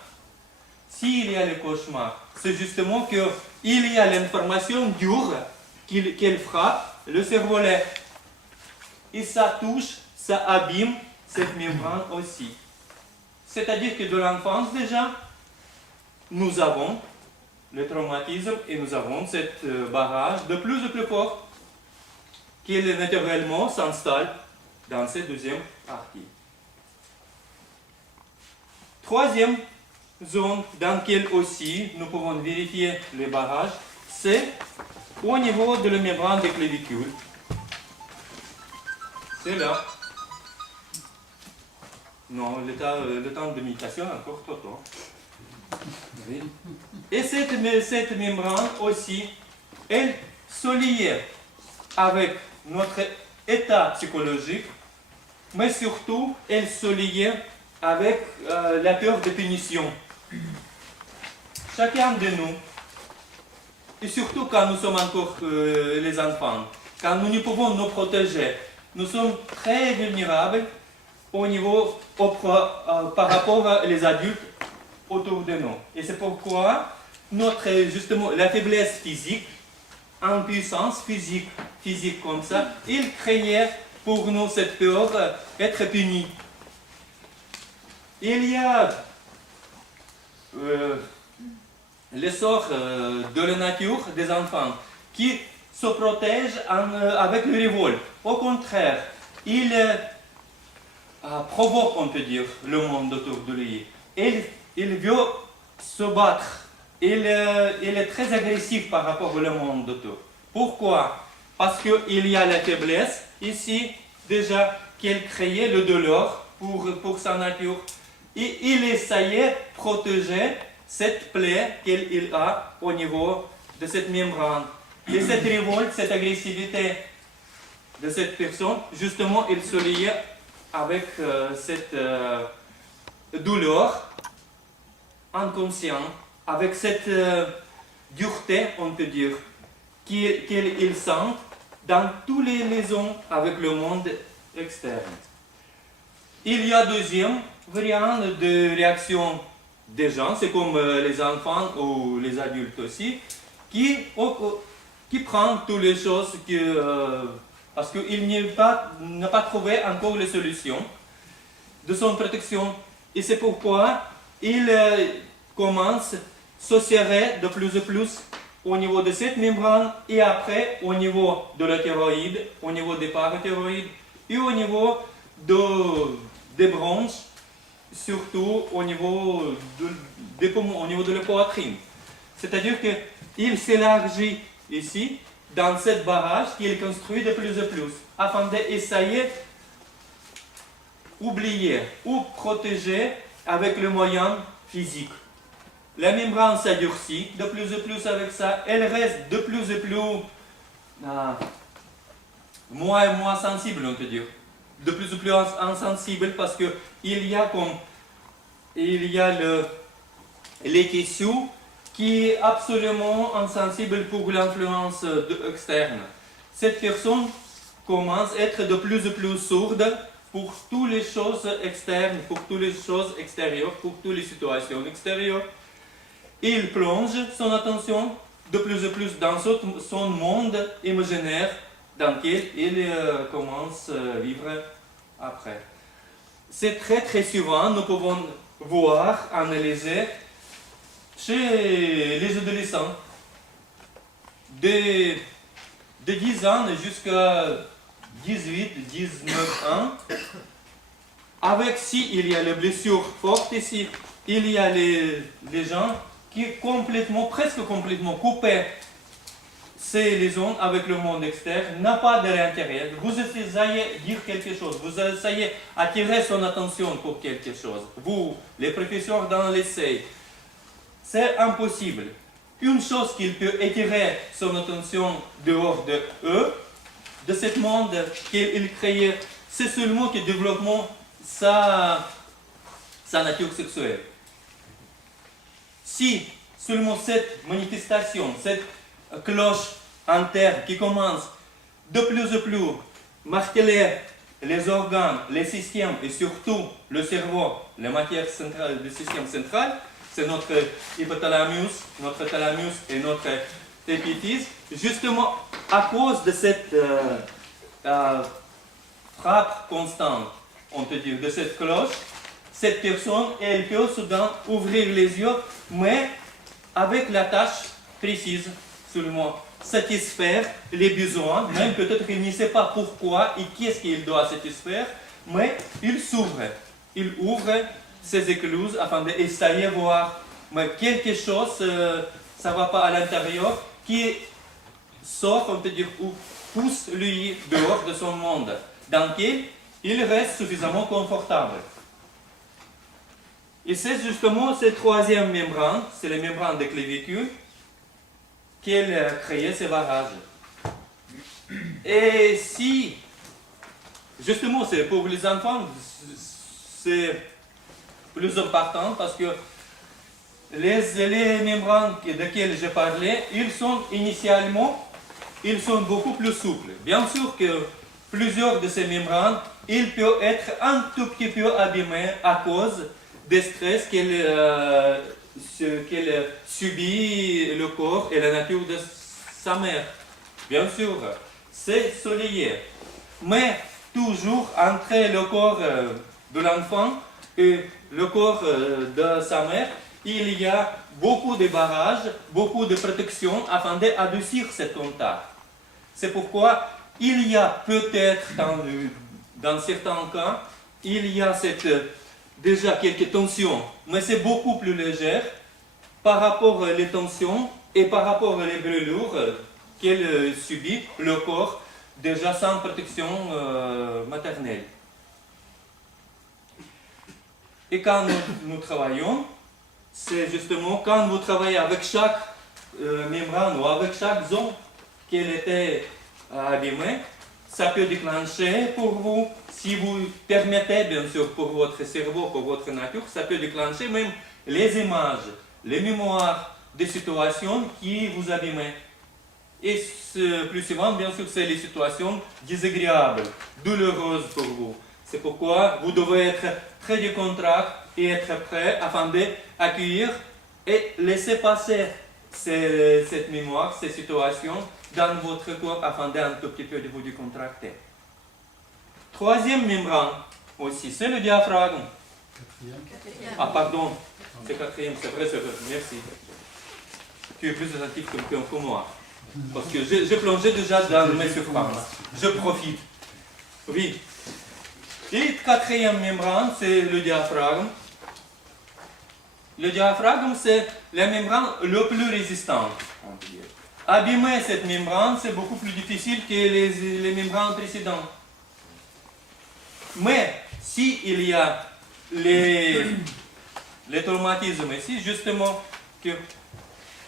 S'il y a le cauchemar, c'est justement qu'il y a l'information dure qu'elle frappe le cerveau. Et ça touche, ça abîme cette membrane aussi. C'est-à-dire que de l'enfance déjà, nous avons le traumatisme et nous avons cette barrage de plus en plus fort qui naturellement s'installe dans cette deuxième partie. Troisième zone dans laquelle aussi nous pouvons vérifier les barrages, c'est au niveau de la membrane des clavicules. C'est là. Non, le temps de méditation est encore trop tôt. Oui. Et cette membrane aussi, elle se lie avec notre état psychologique, mais surtout, elle se lie avec la peur de punition. Chacun de nous, et surtout quand nous sommes encore les enfants, quand nous ne pouvons nous protéger, nous sommes très vulnérables au niveau par rapport aux adultes autour de nous. Et c'est pourquoi justement, la faiblesse physique, impuissance physique comme ça, il créait pour nous cette peur d'être punis. Il y a l'essor de la nature des enfants qui se protègent avec le révolte. Au contraire, il provoque, on peut dire, le monde autour de lui. Il veut se battre. Il est très agressif par rapport au monde autour. Pourquoi? Parce qu'il y a la faiblesse ici, déjà, qu'elle créait le douleur pour sa nature. Et il essayait de protéger cette plaie qu'il a au niveau de cette membrane. Et cette révolte, cette agressivité de cette personne, justement, il se liait avec cette douleur inconsciente, avec cette dureté, on peut dire, qu'il sent dans toutes les liaisons avec le monde externe. Il y a deuxième variante de réaction des gens, c'est comme les enfants ou les adultes aussi, qui prennent toutes les choses parce qu'il n'a pas trouvé encore les solutions de son protection. Et c'est pourquoi il commence à se serrer de plus en plus au niveau de cette membrane et après au niveau de la thyroïde, au niveau des parathyroïdes et au niveau des bronches, surtout au niveau des poumons, au niveau de la poitrine. C'est-à-dire qu'il s'élargit ici, dans cette barrage qu'il construit de plus en plus, afin d'essayer d'oublier ou protéger avec le moyen physique. La membrane s'adurcit de plus en plus avec ça, elle reste de plus en plus moins et moins sensible, on peut dire. De plus en plus insensible parce que il y a les tissus qui est absolument insensible pour l'influence externe. Cette personne commence à être de plus en plus sourde pour toutes les choses externes, pour toutes les choses extérieures, pour toutes les situations extérieures. Il plonge son attention de plus en plus dans son monde imaginaire dans lequel il commence à vivre après. C'est très très souvent, nous pouvons voir, analyser chez les adolescents de 10 ans jusqu'à 18, 19 ans, avec si il y a les blessures fortes ici, il y a les gens qui presque complètement coupés ces liaisons avec le monde externe, n'a pas de l'intérieur. Vous essayez dire quelque chose, vous essayez attirer son attention pour quelque chose. Vous, les professeurs dans l'essai, c'est impossible. Une chose qu'il peut attirer son attention dehors de eux, de ce monde qu'il crée, c'est seulement que développement sa nature sexuelle. Si seulement cette manifestation, cette cloche interne qui commence de plus en plus marteler les organes, les systèmes et surtout le cerveau, la matière centrale du système central, c'est notre hypothalamus, notre thalamus et notre épiphyse, justement à cause de cette frappe constante, on peut dire, de cette cloche, cette personne, elle peut soudain ouvrir les yeux, mais avec la tâche précise seulement, satisfaire les besoins, même peut-être qu'il ne sait pas pourquoi et qu'est-ce qu'il doit satisfaire, mais il s'ouvre, il ouvre ses écluses afin d'essayer de voir mais quelque chose, ça ne va pas à l'intérieur, qui sort, on peut dire, ou pousse lui dehors de son monde, dans lequel il reste suffisamment confortable. Et c'est justement cette troisième membrane, c'est la membrane de clavicule, qu'elle a créé ces barrages. Et si, justement, c'est pour les enfants, c'est plus important parce que les membranes desquelles j'ai parlé, ils sont beaucoup plus souples. Bien sûr que plusieurs de ces membranes, ils peuvent être un tout petit peu abîmés à cause des stress qu'elle subit le corps et la nature de sa mère. Bien sûr, c'est souligné. Mais toujours entre le corps de l'enfant et le corps de sa mère, il y a beaucoup de barrages, beaucoup de protection afin d'adoucir ce contact. C'est pourquoi il y a peut-être, dans certains cas, il y a déjà quelques tensions, mais c'est beaucoup plus léger par rapport aux tensions et par rapport aux brûlures qu'elle subit le corps déjà sans protection maternelle. Et quand nous travaillons, c'est justement quand vous travaillez avec chaque membrane ou avec chaque zone qu'elle était abîmée, ça peut déclencher pour vous, si vous permettez bien sûr pour votre cerveau, pour votre nature, ça peut déclencher même les images, les mémoires des situations qui vous abîment. Et plus souvent, bien sûr, c'est les situations désagréables, douloureuses pour vous. C'est pourquoi vous devez être très décontracté et être prêt afin d'accueillir et laisser passer cette mémoire, ces situations dans votre corps afin d'un tout petit peu de vous décontracter. Troisième membrane aussi, c'est le diaphragme. Ah pardon, c'est quatrième, c'est vrai, merci. Tu es plus attentif que moi. Parce que j'ai plongé déjà dans mes surfaces. Je profite. Oui. Et quatrième membrane, c'est le diaphragme. Le diaphragme, c'est la membrane le plus résistante, on peut dire. Abîmer cette membrane, c'est beaucoup plus difficile que les membranes précédentes. Mais s'il y a les traumatismes ici, justement, que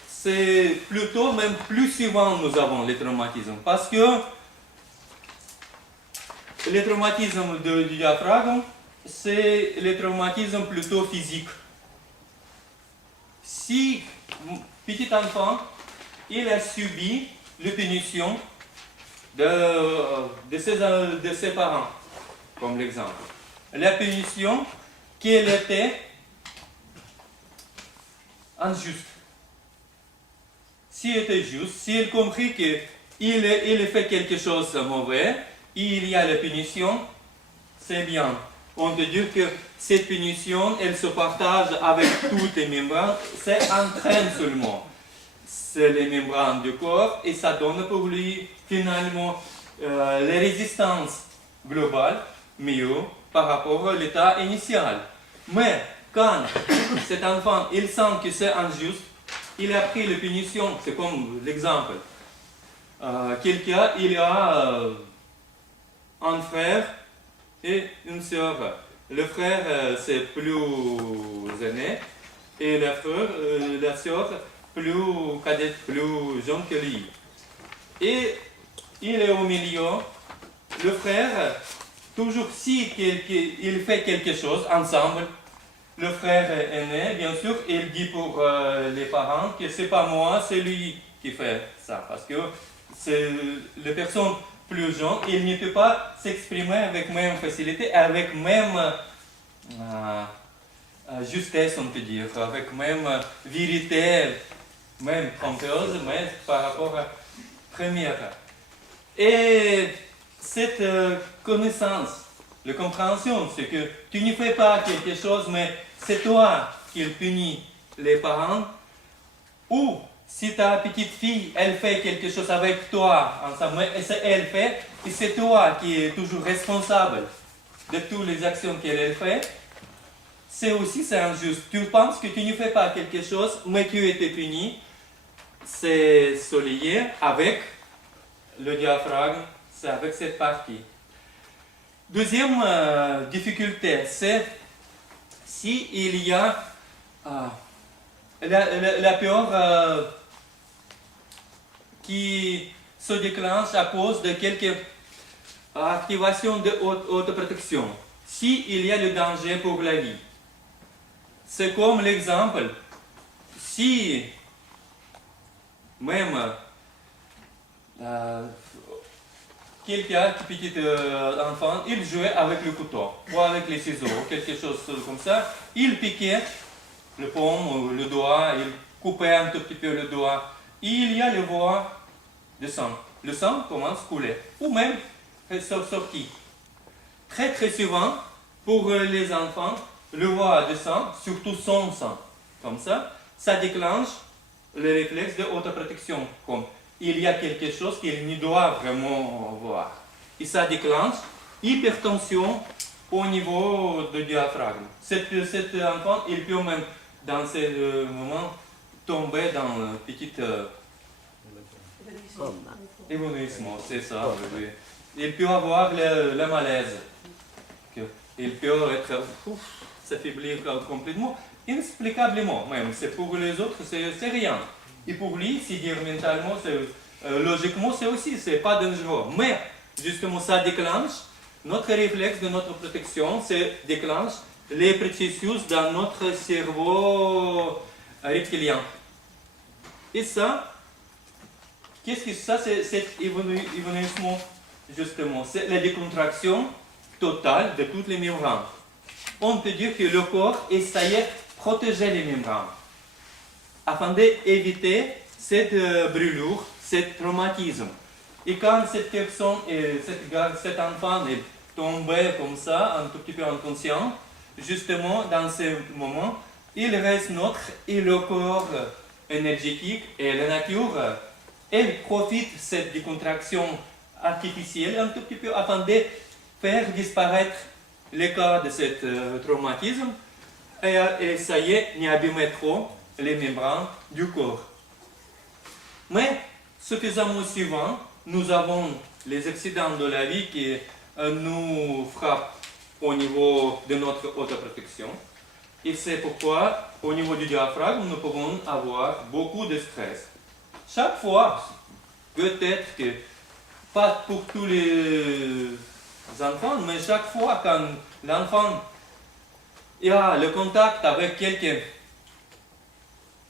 c'est plutôt, même plus souvent, nous avons les traumatismes. Parce que les traumatismes du diaphragme, c'est les traumatismes plutôt physiques. Si petit enfant, il a subi la punition de ses parents, comme l'exemple. La punition qu'elle était injuste. Si elle était juste, si elle comprit qu'il fait quelque chose de mauvais, il y a la punition, c'est bien. On peut dire que cette punition, elle se partage avec toutes les membranes, c'est entraîne seulement. C'est les membranes du corps et ça donne pour lui finalement les résistances globales mieux par rapport à l'état initial. Mais quand cet enfant il sent que c'est injuste, il a pris la punition, c'est comme l'exemple. Quelqu'un il a un frère et une sœur. Le frère c'est plus aîné et la sœur plus cadette, plus jeune que lui. Et il est au milieu. Le frère, toujours si il fait quelque chose ensemble, le frère aîné, bien sûr, il dit pour les parents que c'est pas moi, c'est lui qui fait ça. Parce que c'est les personnes plus jeunes, il ne peut pas s'exprimer avec même facilité, avec même justesse, on peut dire, avec même vérité, même trompeuse, mais par rapport à première. Et cette connaissance, la compréhension, c'est que tu ne fais pas quelque chose, mais c'est toi qui punis les parents. Ou si ta petite fille, elle fait quelque chose avec toi ensemble, et elle fait, et c'est toi qui es toujours responsable de toutes les actions qu'elle fait. C'est aussi c'est injuste. Tu penses que tu ne fais pas quelque chose, mais tu étais puni. C'est lié avec le diaphragme, c'est avec cette partie. Deuxième difficulté, c'est s'il y a la peur qui se déclenche à cause de quelques activations de autoprotection. S'il y a le danger pour la vie. C'est comme l'exemple, si même quelqu'un, petit enfant, il jouait avec le couteau ou avec les ciseaux, quelque chose comme ça, il piquait le paume ou le doigt, il coupait un tout petit peu le doigt, il y a le voie de sang. Le sang commence à couler, ou même sortir. Très très souvent, pour les enfants, le voie de sang, surtout son sang, comme ça déclenche le réflexe de autoprotection, comme il y a quelque chose qu'il ne doit vraiment voir. Et ça déclenche hypertension au niveau du diaphragme. Cet enfant, il peut même, dans ce moment, tomber dans un petit évanouissement, c'est ça. Oui. Il peut avoir le malaise. Il peut être s'affaiblir complètement, inexplicablement même. C'est pour les autres, c'est rien. Et pour lui, c'est dire mentalement, logiquement, c'est aussi, c'est pas dangereux. Mais justement, ça déclenche notre réflexe de notre protection, ça déclenche les processus dans notre cerveau reptilien. Et ça, qu'est-ce que ça, c'est cet évanouissement, justement, c'est la décontraction totale de toutes les membranes. On peut dire que le corps essayait de protéger les membranes afin d'éviter cette brûlure, ce traumatisme. Et quand cette personne, cet enfant est tombé comme ça, un tout petit peu inconscient, justement dans ce moment, il reste neutre et le corps énergétique et la nature, elle profite de cette décontraction artificielle un tout petit peu afin de faire disparaître les cas de ce traumatisme et essayer d'abîmer trop les membranes du corps. Mais suffisamment souvent, nous avons les accidents de la vie qui nous frappent au niveau de notre autoprotection. Et c'est pourquoi, au niveau du diaphragme, nous pouvons avoir beaucoup de stress. Chaque fois, peut-être que, pas pour tous les enfants, mais chaque fois quand l'enfant a le contact avec quelqu'un,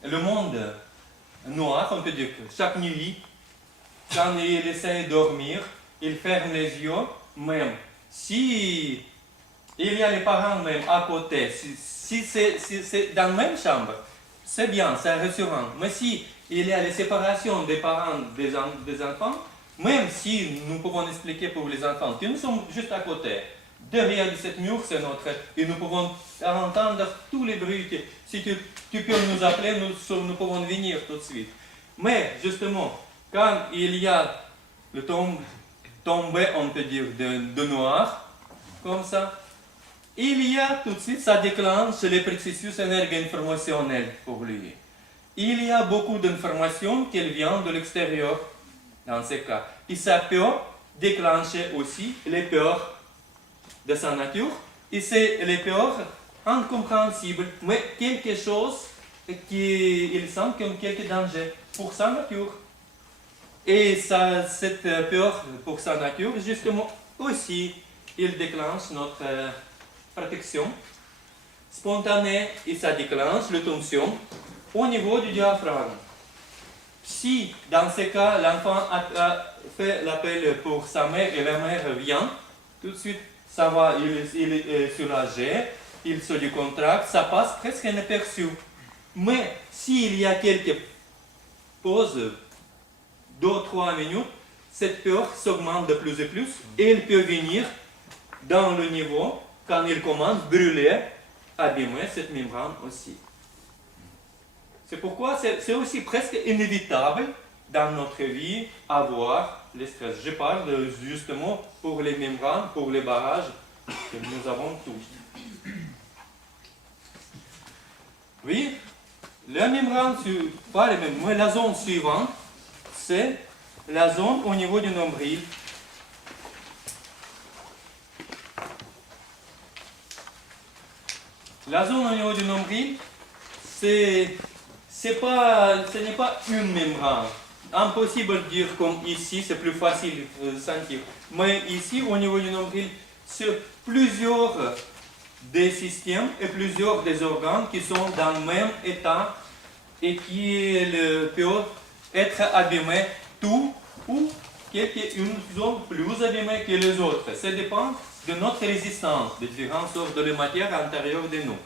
le monde noir, on peut dire que chaque nuit, quand il essaie de dormir, il ferme les yeux, même si il y a les parents même à côté, si c'est dans la même chambre, c'est bien, c'est rassurant. Mais si il y a les séparations des parents des enfants, même si nous pouvons expliquer pour les enfants que nous sommes juste à côté, derrière cette mur, c'est notre, et nous pouvons entendre tous les bruits. Si tu peux nous appeler, nous pouvons venir tout de suite. Mais justement, quand il y a le tombé, on peut dire, de noir, comme ça, il y a tout de suite, ça déclenche les processus énergo-informationnels pour lui. Il y a beaucoup d'informations qui viennent de l'extérieur dans ces cas. Et ça peut déclencher aussi les peurs de sa nature. Et c'est les peurs incompréhensibles, mais quelque chose qui il sent comme quelque danger pour sa nature. Et ça, cette peur pour sa nature, justement, aussi, il déclenche notre protection spontanée et ça déclenche la tension au niveau du diaphragme. Si, dans ce cas, l'enfant a fait l'appel pour sa mère et la mère vient, tout de suite, ça va, il est soulagé, il se décontracte, ça passe presque inaperçu. Mais s'il y a quelques pauses, 2-3 minutes, cette peur s'augmente de plus en plus et elle peut venir dans le niveau quand il commence à brûler, abîmer cette membrane aussi. C'est pourquoi c'est aussi presque inévitable dans notre vie avoir le stress. Je parle justement pour les membranes, pour les barrages que nous avons tous. Oui, la membrane, pas les mêmes, mais la zone suivante, c'est la zone au niveau du nombril. La zone au niveau du nombril, ce n'est pas une membrane. Impossible de dire comme ici, c'est plus facile de sentir. Mais ici, au niveau du nombril, c'est plusieurs des systèmes et plusieurs des organes qui sont dans le même état et qui peuvent être abîmés tout ou une zone plus abîmée que les autres. Ça dépend de notre résistance, des différentes sortes de matière intérieure de nous.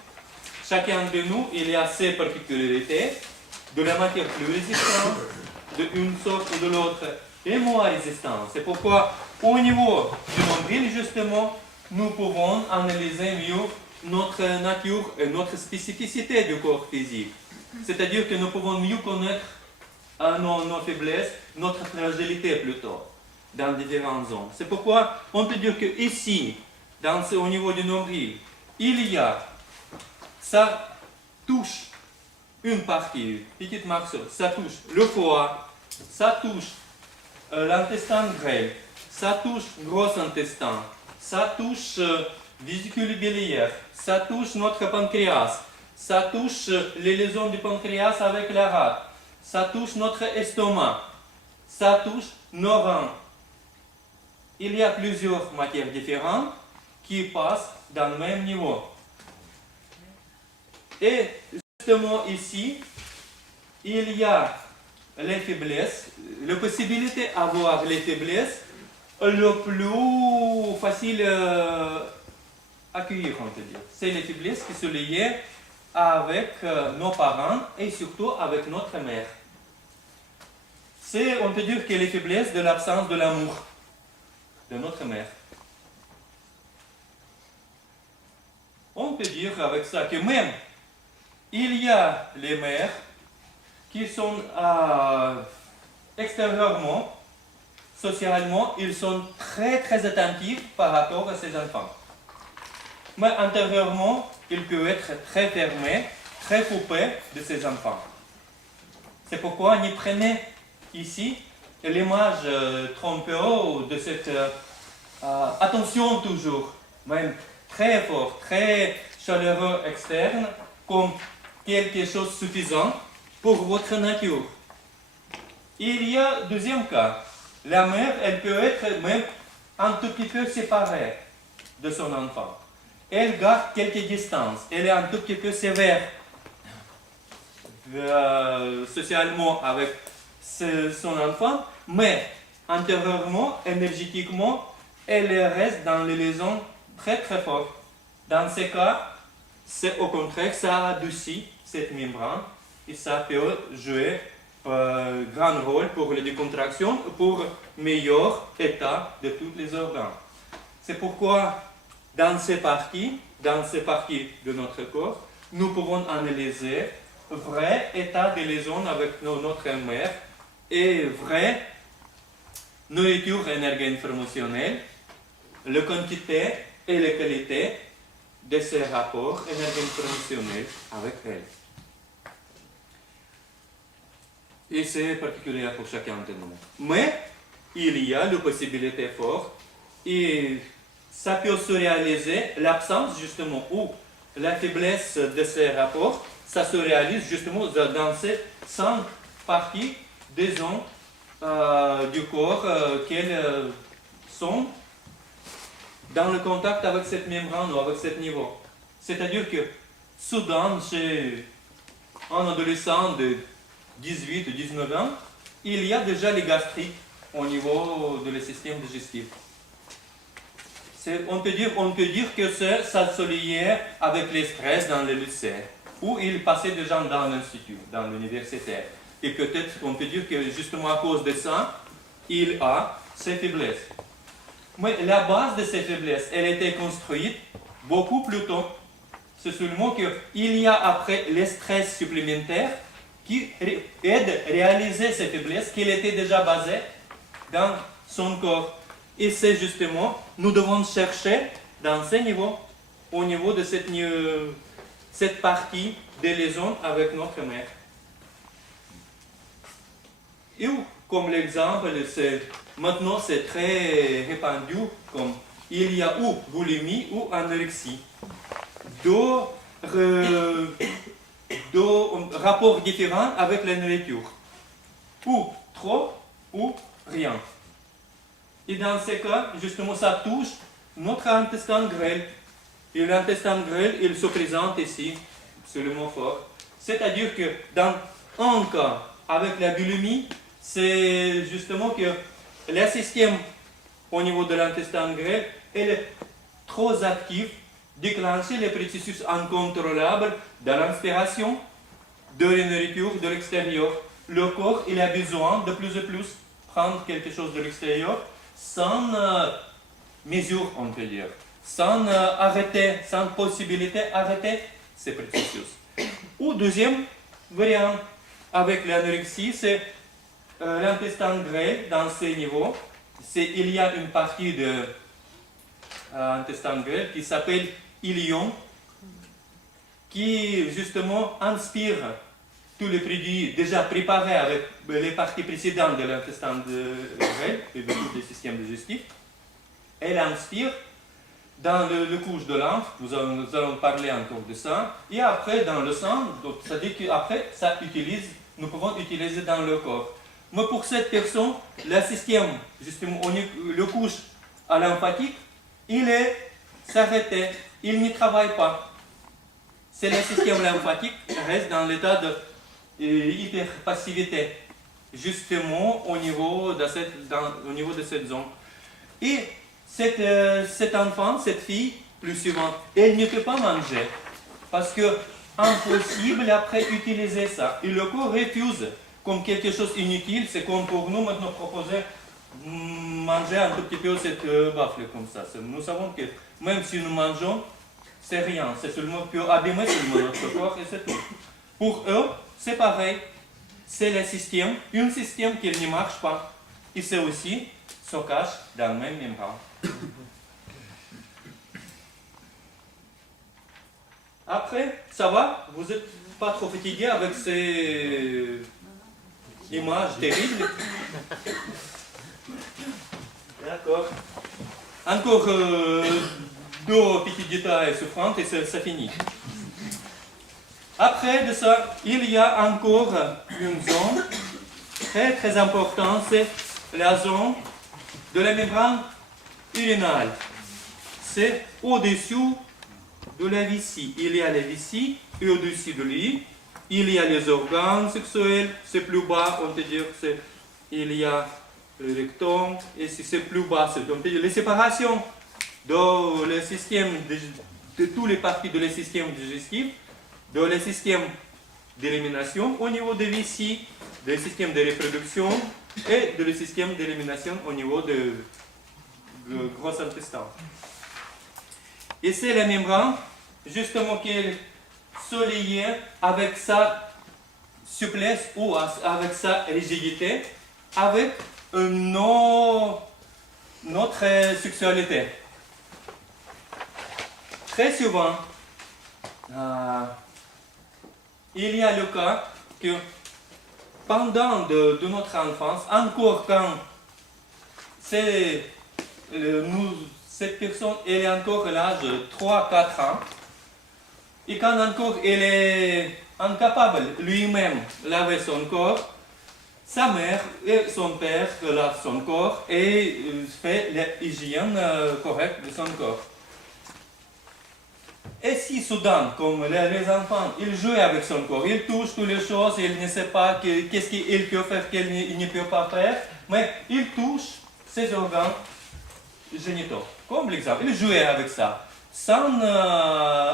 Chacun de nous, il y a ses particularités, de la matière plus résistante, d'une sorte ou de l'autre, et moins résistante. C'est pourquoi, au niveau du nombril, justement, nous pouvons analyser mieux notre nature et notre spécificité du corps physique. C'est-à-dire que nous pouvons mieux connaître nos faiblesses, notre fragilité plutôt, dans différentes zones. C'est pourquoi on peut dire qu'ici, au niveau du nombril, il y a, ça touche une partie, petite morceau, ça touche le foie, ça touche l'intestin grêle, ça touche gros intestin, ça touche vésicule biliaire, ça touche notre pancréas, ça touche les lésions du pancréas avec la rate, ça touche notre estomac, ça touche nos reins. Il y a plusieurs matières différentes qui passent dans le même niveau. Et justement ici, il y a les faiblesses, la possibilité d'avoir les faiblesses le plus facile à accueillir, on peut dire. C'est les faiblesses qui sont liées avec nos parents et surtout avec notre mère. C'est, on peut dire, que les faiblesses de l'absence de l'amour de notre mère. On peut dire avec ça que même il y a les mères qui sont extérieurement, socialement, ils sont très très attentifs par rapport à ces enfants. Mais intérieurement, il peut être très fermé, très coupé de ses enfants. C'est pourquoi on y prenait ici l'image trompeuse de cette attention toujours, même très fort, très chaleureux externe, comme quelque chose de suffisant pour votre nature. Il y a deuxième cas. La mère, elle peut être même un tout petit peu séparée de son enfant. Elle garde quelques distances. Elle est un tout petit peu sévère socialement avec son enfant, mais intérieurement, énergétiquement, elle reste dans les liaisons très très fortes. Dans ces cas, c'est au contraire, ça adoucit cette membrane et ça peut jouer un grand rôle pour la décontraction, pour meilleur état de tous les organes. C'est pourquoi dans ces parties de notre corps, nous pouvons analyser le vrai état de liaison avec notre mère et vraie nourriture énergo-informationnelle, la quantité et la qualité de ces rapports énergo-informationnels avec elle. Et c'est particulier pour chacun de nous. Mais il y a la possibilité forte et ça peut se réaliser, l'absence justement ou la faiblesse de ces rapports, ça se réalise justement dans ces 5 parties des zones du corps qu'elles sont dans le contact avec cette membrane ou avec ce niveau. C'est-à-dire que soudain, chez un adolescent de 18 ou 19 ans, il y a déjà les gastriques au niveau de le système digestif. On peut dire que ça se liait avec les stress dans le lycée, où il passait déjà dans l'institut, dans l'université. Et peut-être on peut dire que justement à cause de ça, il a ses faiblesses. Mais la base de ces faiblesses, elle était construite beaucoup plus tôt. C'est seulement qu'il y a après les stress supplémentaires qui aident à réaliser ces faiblesses qui étaient déjà basées dans son corps. Et c'est justement, nous devons chercher dans ces niveaux, au niveau de cette partie des liaisons avec notre mère. Et comme l'exemple, maintenant c'est très répandu, comme il y a ou boulimie ou anorexie. Deux rapports différents avec la nourriture. Ou trop ou rien. Et dans ces cas, justement, ça touche notre intestin grêle. Et l'intestin grêle, il se présente ici, absolument fort. C'est-à-dire que dans un cas, avec la boulimie, c'est justement que le système au niveau de l'intestin grêle, il est trop actif, déclencher les processus incontrôlables de l'inspiration, de la nourriture de l'extérieur. Le corps, il a besoin de plus en plus prendre quelque chose de l'extérieur, sans mesure, on peut dire, sans arrêter, sans possibilité d'arrêter ces processus. Ou deuxième variant, avec l'anorexie, c'est l'intestin grêle dans ces niveaux. Il y a une partie de l'intestin grêle qui s'appelle ilion, qui justement inspire tous les produits déjà préparés avec les parties précédentes de l'intestin grêle et de tous les systèmes digestifs. Elle inspire dans le couche de lymphe, nous allons parler encore de ça, et après dans le sang, donc ça dit qu'après nous pouvons utiliser dans le corps. Mais pour cette personne, le système, justement, le couche lymphatique, il est s'arrêté, il n'y travaille pas. C'est le système lymphatique qui reste dans l'état de hyperpassivité, justement au niveau de cette zone. Et cet enfant, cette fille, plus souvent, elle ne peut pas manger parce que impossible après utiliser ça. Et le corps refuse comme quelque chose d'inutile. C'est comme pour nous maintenant proposer manger un tout petit peu cette baffle comme ça. Nous savons que même si nous mangeons, c'est rien. C'est seulement pour abîmer notre corps et c'est tout. Pour eux, c'est pareil. C'est le système, un système qui ne marche pas. Et c'est aussi se cache dans la même membrane. Après, ça va? Vous n'êtes pas trop fatigué avec ces images terribles? D'accord. Encore deux petits détails souffrants et ça finit. Après de ça, il y a encore une zone très très importante, c'est la zone de la membrane urinale. C'est au-dessus de la vessie. Il y a la vessie et au-dessus de lui, il y a les organes sexuels. C'est plus bas, on peut dire, il y a le rectum, et si c'est plus bas, c'est on peut dire les séparations dans le système de toutes les parties de le système digestif, dans le système d'élimination au niveau de vessie, du système de reproduction et de le système d'élimination au niveau de gros intestin. Et c'est la membrane, justement, qui est soliée avec sa souplesse ou avec sa rigidité, avec notre sexualité. Très souvent, il y a le cas que pendant de notre enfance, encore quand cette personne elle est encore à l'âge de 3-4 ans, et quand encore elle est incapable lui-même de laver son corps, sa mère et son père lavent son corps et fait l'hygiène correcte de son corps. Et si soudain, comme les enfants, ils jouent avec son corps, ils touchent toutes les choses, ils ne savent pas qu'est-ce qu'il peut faire, qu'il ne peut pas faire, mais ils touchent ses organes génitaux. Comme l'exemple, ils jouaient avec ça, sans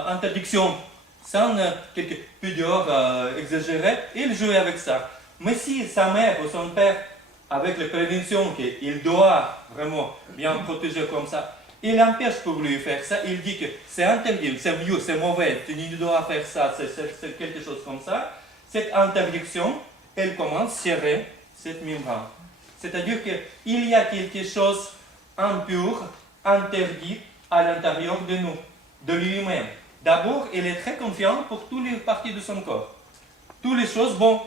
interdiction, sans quelques pudeurs exagérées, ils jouaient avec ça. Mais si sa mère ou son père, avec la prévention qu'il doit vraiment bien protéger comme ça, il empêche pour lui faire ça, il dit que c'est interdit, c'est vieux, c'est mauvais, tu ne dois faire ça, c'est quelque chose comme ça. Cette interdiction, elle commence à serrer cette membrane. C'est-à-dire qu'il y a quelque chose impur, interdit à l'intérieur de nous, de lui-même. D'abord, il est très confiant pour toutes les parties de son corps. Toutes les choses, bon,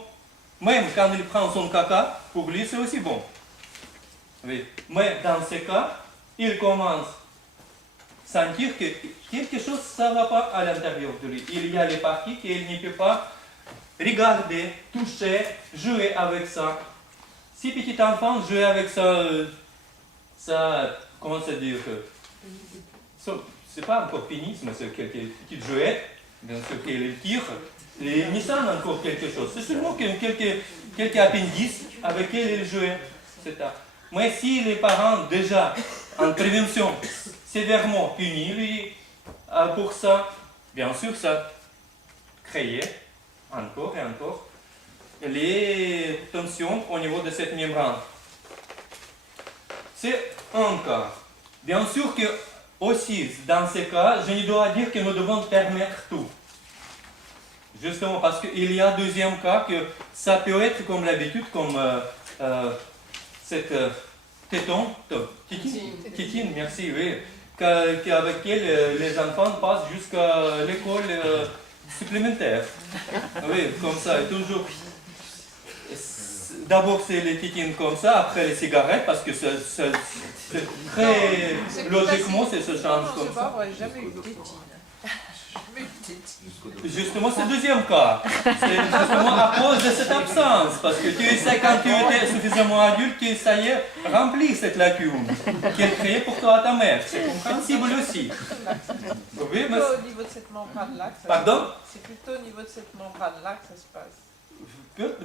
même quand il prend son caca, pour lui c'est aussi bon. Oui. Mais dans ce cas, il commence sentir que quelque chose ça ne va pas à l'intérieur de lui. Il y a les parties qu'il ne peut pas regarder, toucher, jouer avec ça. Si petit enfant joue avec ça comment se dire, c'est pas encore pénis, mais c'est quelques petites jouettes, bien sûr qu'il tire, et il sent encore quelque chose. C'est seulement quelques appendices avec lesquels il jouait. Mais si les parents déjà en prévention sévèrement punis lui pour ça, bien sûr ça créait encore et encore les tensions au niveau de cette membrane. C'est un cas. Bien sûr que aussi dans ce cas, je ne dois dire que nous devons permettre tout. Justement parce qu'il y a un deuxième cas que ça peut être comme l'habitude, comme cette tétine, merci, oui, avec laquelle les enfants passent jusqu'à l'école supplémentaire. Oui, comme ça, toujours. D'abord c'est les tétines comme ça, après les cigarettes, parce que c'est très logiquement, ça change comme ça. Jamais eu de tétine. Justement, c'est le deuxième cas. C'est justement à cause de cette absence. Parce que tu sais, quand tu étais suffisamment adulte, tu essayais de remplir cette lacune qu'elle créait pour toi ta mère. C'est compréhensible aussi. Oui, mais... Au niveau de cette membrane-là que ça Pardon? C'est plutôt au niveau de cette membrane-là que ça se passe.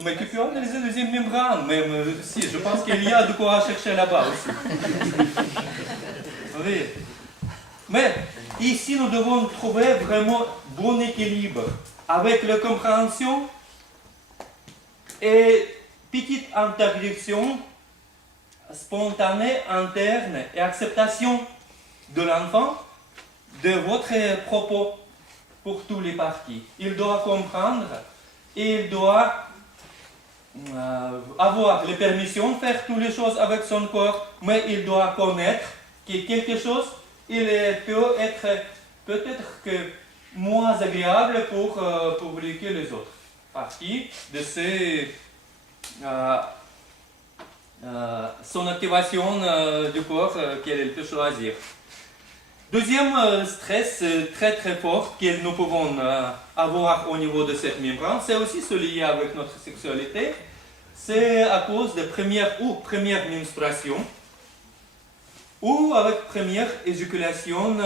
Mais tu peux analyser la deuxième membrane, même si je pense qu'il y a de quoi chercher là-bas aussi. Oui. Mais ici, nous devons trouver vraiment bon équilibre avec la compréhension et petite interdiction spontanée, interne et acceptation de l'enfant de votre propos pour tous les parties. Il doit comprendre et il doit avoir les permissions de faire toutes les choses avec son corps, mais il doit connaître que quelque chose il peut être, peut-être que moins agréable pour lui que les autres parties de son activation du corps qu'elle peut choisir. Deuxième stress très très fort que nous pouvons avoir au niveau de cette membrane, c'est aussi celui avec notre sexualité. C'est à cause de première menstruation ou avec première éjaculation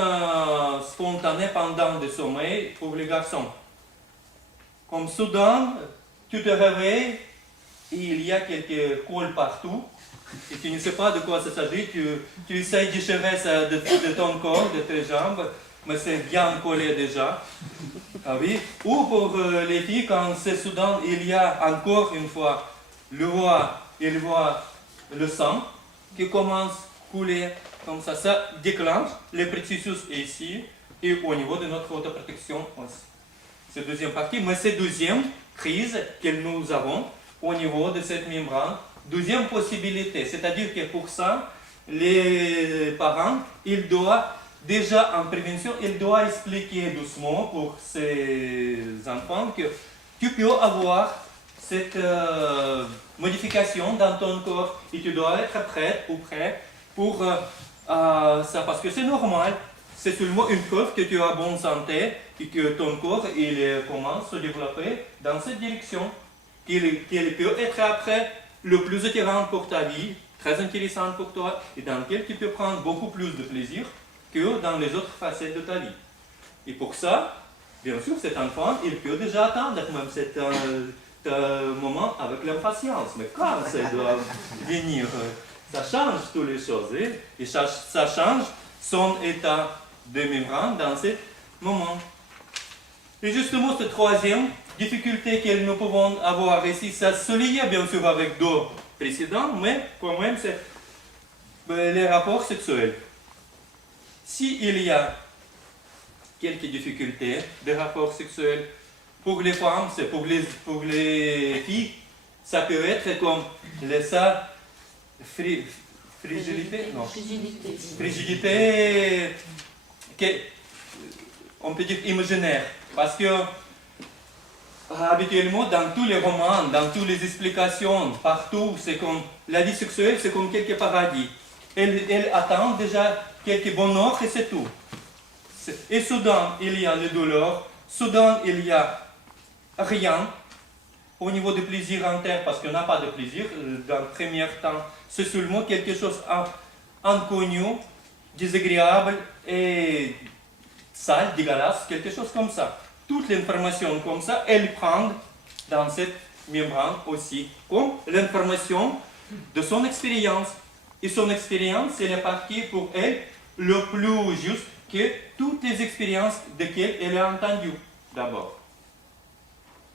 spontanée pendant le sommeil pour les garçons. Comme soudain, tu te réveilles et il y a quelques cols partout et tu ne sais pas de quoi ça s'agit, tu essayes de déchirer ça de ton corps, de tes jambes, mais c'est bien collé déjà. Ah oui. Ou pour les filles, quand c'est soudain, il y a encore une fois, il voit le sang qui commence à couler comme ça déclenche le processus ici et au niveau de notre autoprotection aussi. C'est la deuxième partie, mais c'est la deuxième crise que nous avons au niveau de cette membrane. Deuxième possibilité, c'est-à-dire que pour ça, les parents, ils doivent déjà en prévention, ils doivent expliquer doucement pour ces enfants que tu peux avoir cette modification dans ton corps et tu dois être prêt ou prêt pour ça, parce que c'est normal, c'est seulement une preuve que tu as bonne santé et que ton corps il commence à se développer dans cette direction, qu'il peut être après le plus attirant pour ta vie, très intéressant pour toi et dans lequel tu peux prendre beaucoup plus de plaisir que dans les autres facettes de ta vie. Et pour ça, bien sûr, cet enfant, il peut déjà attendre même cet moment avec l'impatience. Mais quand ça doit venir, ça change toutes les choses et ça change son état de membrane dans ce moment. Et justement, cette troisième difficulté que nous pouvons avoir ici, ça se lie bien sûr avec deux précédents, mais quand même, c'est les rapports sexuels. S'il y a quelques difficultés de rapports sexuels, pour les femmes, c'est pour les filles, ça peut être comme frigidité, non. Frigidité, on peut dire imaginaire, parce que habituellement dans tous les romans, dans toutes les explications, partout, c'est comme la vie sexuelle, c'est comme quelques paradis. Elle attend déjà quelques bonheurs et c'est tout. Et soudain, il y a les douleurs, soudain, il y a rien au niveau du plaisir interne, parce qu'on n'a pas de plaisir dans le premier temps. C'est seulement quelque chose d'inconnu, désagréable et sale, dégueulasse, quelque chose comme ça. Toute l'information comme ça, elle prend dans cette membrane aussi, comme l'information de son expérience. Et son expérience, c'est la partie pour elle le plus juste que toutes les expériences desquelles elle a entendu d'abord.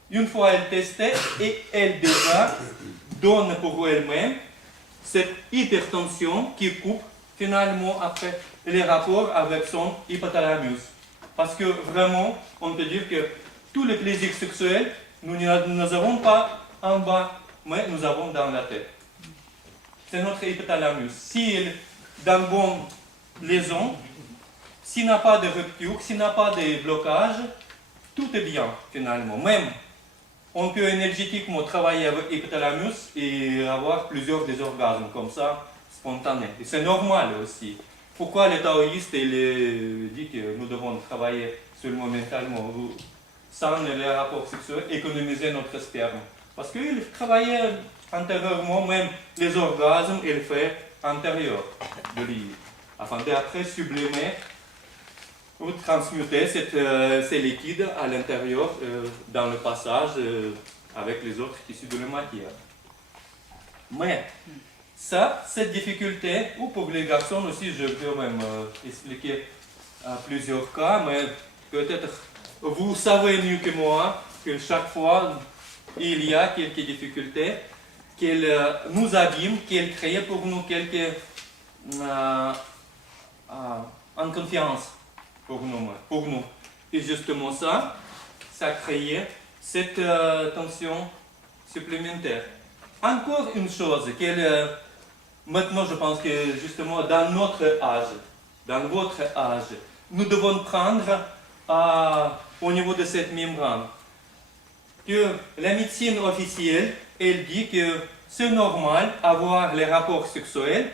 Une fois elle testait et elle déjà donne pour elle-même cette hypertension qui coupe finalement après les rapports avec son hypothalamus. Parce que vraiment, on peut dire que tous les plaisirs sexuels, nous n'avons pas en bas, mais nous avons dans la tête. C'est notre hypothalamus. S'il dans bonne liaison, s'il n'a pas de rupture, s'il n'a pas de blocage, tout est bien finalement. Même, on peut énergétiquement travailler avec l'hypothalamus et avoir plusieurs des orgasmes comme ça, spontanés. Et c'est normal aussi. Pourquoi les taoïstes disent que nous devons travailler seulement mentalement, sans les rapports sexuels, économiser notre sperme? Parce qu'ils travaillaient intérieurement, même les orgasmes, ils font intérieur de lui, afin d'après sublimer ou transmuter ces liquides à l'intérieur dans le passage avec les autres tissus de la matière. Mais ça, cette difficulté, ou pour les garçons aussi, je peux même expliquer plusieurs cas, mais peut-être vous savez mieux que moi que chaque fois il y a quelques difficultés qu'elle nous abîme, qu'elle crée pour nous quelques inconfiance pour nous. Et justement ça crée cette tension supplémentaire. Encore une chose, maintenant je pense que justement dans notre âge, dans votre âge, nous devons prendre au niveau de cette membrane. Que la médecine officielle, elle dit que c'est normal avoir les rapports sexuels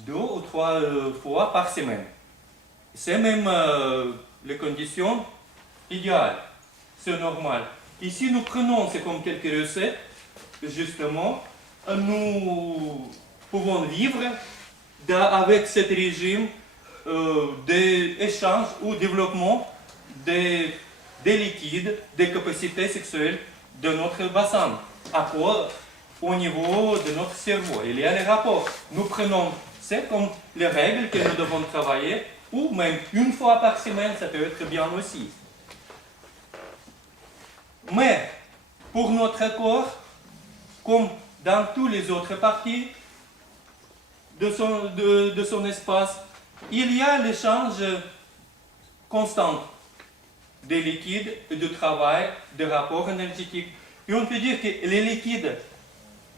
2 ou 3 fois par semaine. C'est même les conditions idéales. C'est normal. Ici, nous prenons, c'est comme quelques recettes, justement, nous pouvons vivre avec ce régime d'échange ou développement des liquides, des capacités sexuelles de notre bassin, au niveau de notre cerveau. Il y a les rapports. Nous prenons, c'est comme les règles que nous devons travailler, ou même une fois par semaine, ça peut être bien aussi. Mais pour notre corps, comme dans toutes les autres parties de son espace, il y a l'échange constant des liquides, de travail, de rapports énergétiques. Et on peut dire que les liquides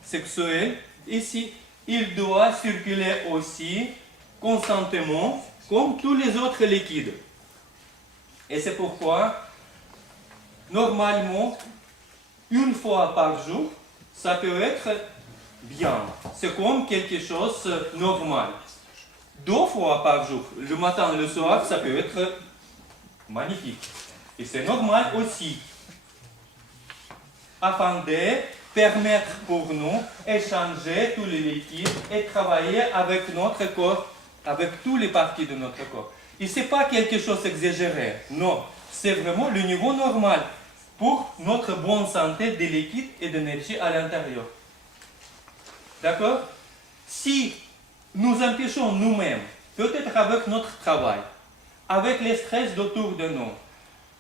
sexuels, ici, ils doivent circuler aussi constamment, comme tous les autres liquides. Et c'est pourquoi, normalement, une fois par jour, ça peut être bien. C'est comme quelque chose de normal. 2 fois par jour, le matin et le soir, ça peut être magnifique. Et c'est normal aussi. Afin de permettre pour nous échanger tous les liquides et travailler avec notre corps, avec toutes les parties de notre corps. Et ce n'est pas quelque chose d'exagéré. Non, c'est vraiment le niveau normal pour notre bonne santé des liquides et d'énergie à l'intérieur. D'accord? Si nous empêchons nous-mêmes, peut-être avec notre travail, avec les stress autour de nous,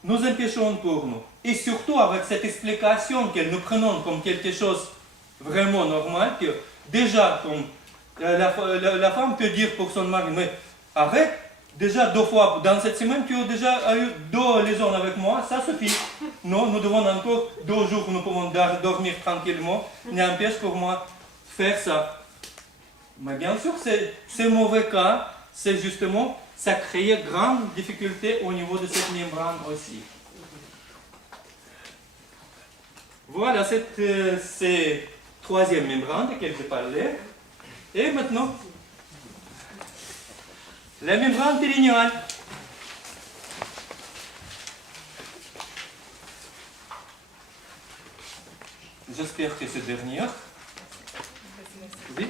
nous empêchons pour nous, et surtout avec cette explication que nous prenons comme quelque chose vraiment normal, que déjà, comme la femme peut dire pour son mari, mais arrête, déjà 2 fois dans cette semaine, tu as déjà eu 2 lésions avec moi, ça suffit. Non, nous devons encore 2 jours, nous pouvons dormir tranquillement, n'empêche pour moi faire ça. Mais bien sûr, c'est mauvais cas, c'est justement, ça crée grande difficulté au niveau de cette membrane aussi. Voilà, c'est 3e membrane de laquelle j'ai parlé. Et maintenant, la membrane périnéale. J'espère que c'est dernière. Oui.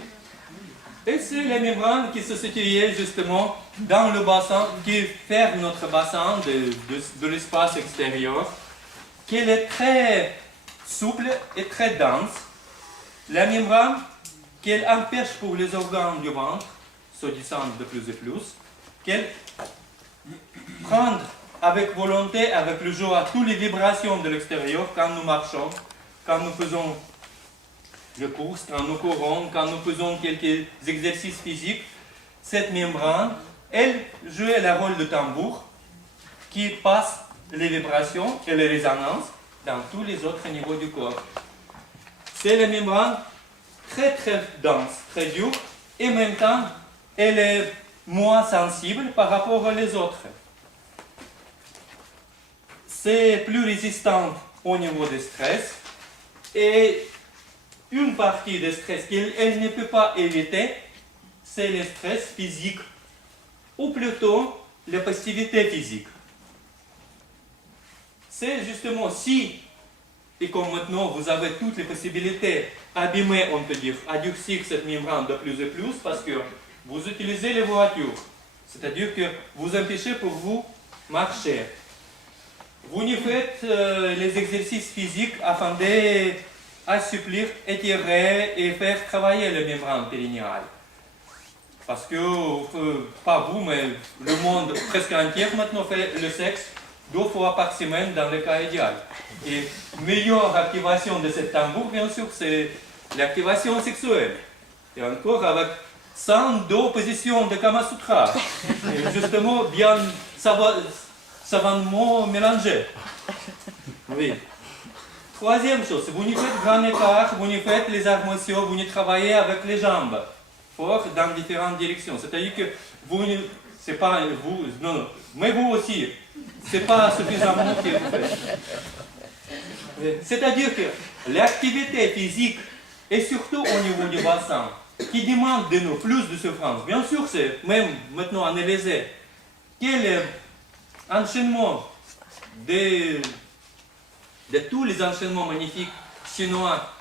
Et c'est la membrane qui se situe justement dans le bassin, qui ferme notre bassin de l'espace extérieur, qui est très souple et très dense. La membrane qui empêche pour les organes du ventre se descendre de plus en plus, qu'elle prend avec volonté, avec le joie, toutes les vibrations de l'extérieur quand nous marchons, quand nous faisons les courses, quand nous courons, quand nous faisons quelques exercices physiques. Cette membrane, elle joue le rôle de tambour qui passe les vibrations et les résonances dans tous les autres niveaux du corps. C'est la membrane très très dense, très dure, et en même temps, elle est moins sensible par rapport aux autres. C'est plus résistant au niveau du stress, et une partie du stress qu'elle ne peut pas éviter, c'est le stress physique, ou plutôt la passivité physique. C'est justement si, et comme maintenant vous avez toutes les possibilités, abîmer, on peut dire, adoucir cette membrane de plus en plus, parce que vous utilisez les voitures, c'est-à-dire que vous empêchez pour vous marcher. Vous ne faites les exercices physiques afin d'assouplir, étirer et faire travailler la membrane périnéale. Parce que, pas vous, mais le monde presque entier maintenant fait le sexe 2 fois par semaine dans le cas idéal. Et meilleure activation de cet tambour, bien sûr, c'est l'activation sexuelle. Et encore avec 102 positions de Kama Sutra. Et justement, bien savamment mélangé. Oui. 3e chose, vous ne faites grand écart, vous ne faites les arts martiaux, vous ne travaillez avec les jambes fort dans différentes directions. C'est-à-dire que vous, c'est pas vous, non, mais vous aussi, c'est pas suffisamment qu'il fait. C'est-à-dire que l'activité physique, et surtout au niveau du bassin, qui demande de nous plus de souffrance, bien sûr, c'est même maintenant analysé quel est l'enchaînement de tous les enchaînements magnifiques chinois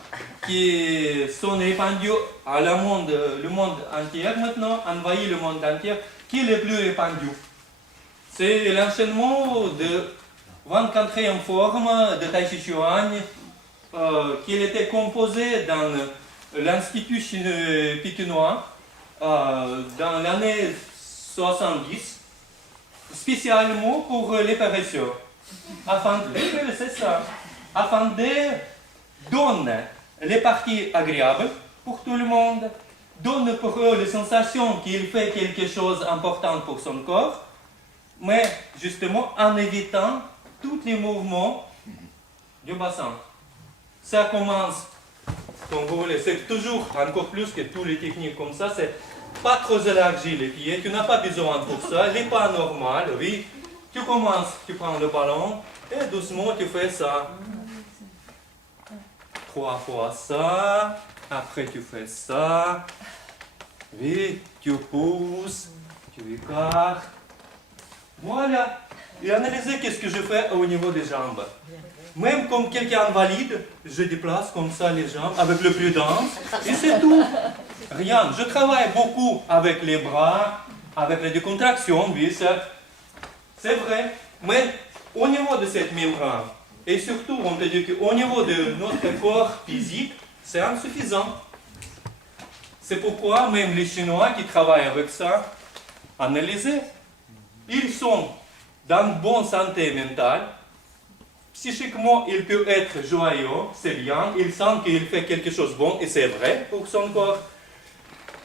qui sont répandus à le monde entier maintenant, envahi le monde entier, qui est le plus répandu. C'est l'enchaînement de 24e forme de Tai Chi Chuan qui était composé dans l'Institut pékinois dans l'année 70, spécialement pour les paresseux, afin de donner les parties agréables pour tout le monde, donne pour eux les sensations qu'il fait quelque chose d'important pour son corps, mais justement en évitant tous les mouvements du bassin. Ça commence, comme vous voulez, c'est toujours encore plus que toutes les techniques comme ça, c'est pas trop élargir les pieds, tu n'as pas besoin pour ça, les pas normal, oui. Tu commences, tu prends le ballon et doucement tu fais ça. 3 fois ça, après tu fais ça, oui, tu pousses, tu écartes. Voilà. Et analysez qu'est-ce que je fais au niveau des jambes. Même comme quelqu'un invalide, je déplace comme ça les jambes avec le prudence et c'est tout. Rien. Je travaille beaucoup avec les bras, avec les décontractions, oui, c'est vrai. Mais au niveau de cette membrane, et surtout, on peut dire qu'au niveau de notre corps physique, c'est insuffisant. C'est pourquoi même les Chinois qui travaillent avec ça, analysez, ils sont dans une bonne santé mentale. Psychiquement, il peut être joyeux, c'est bien, il sent qu'il fait quelque chose de bon, et c'est vrai pour son corps.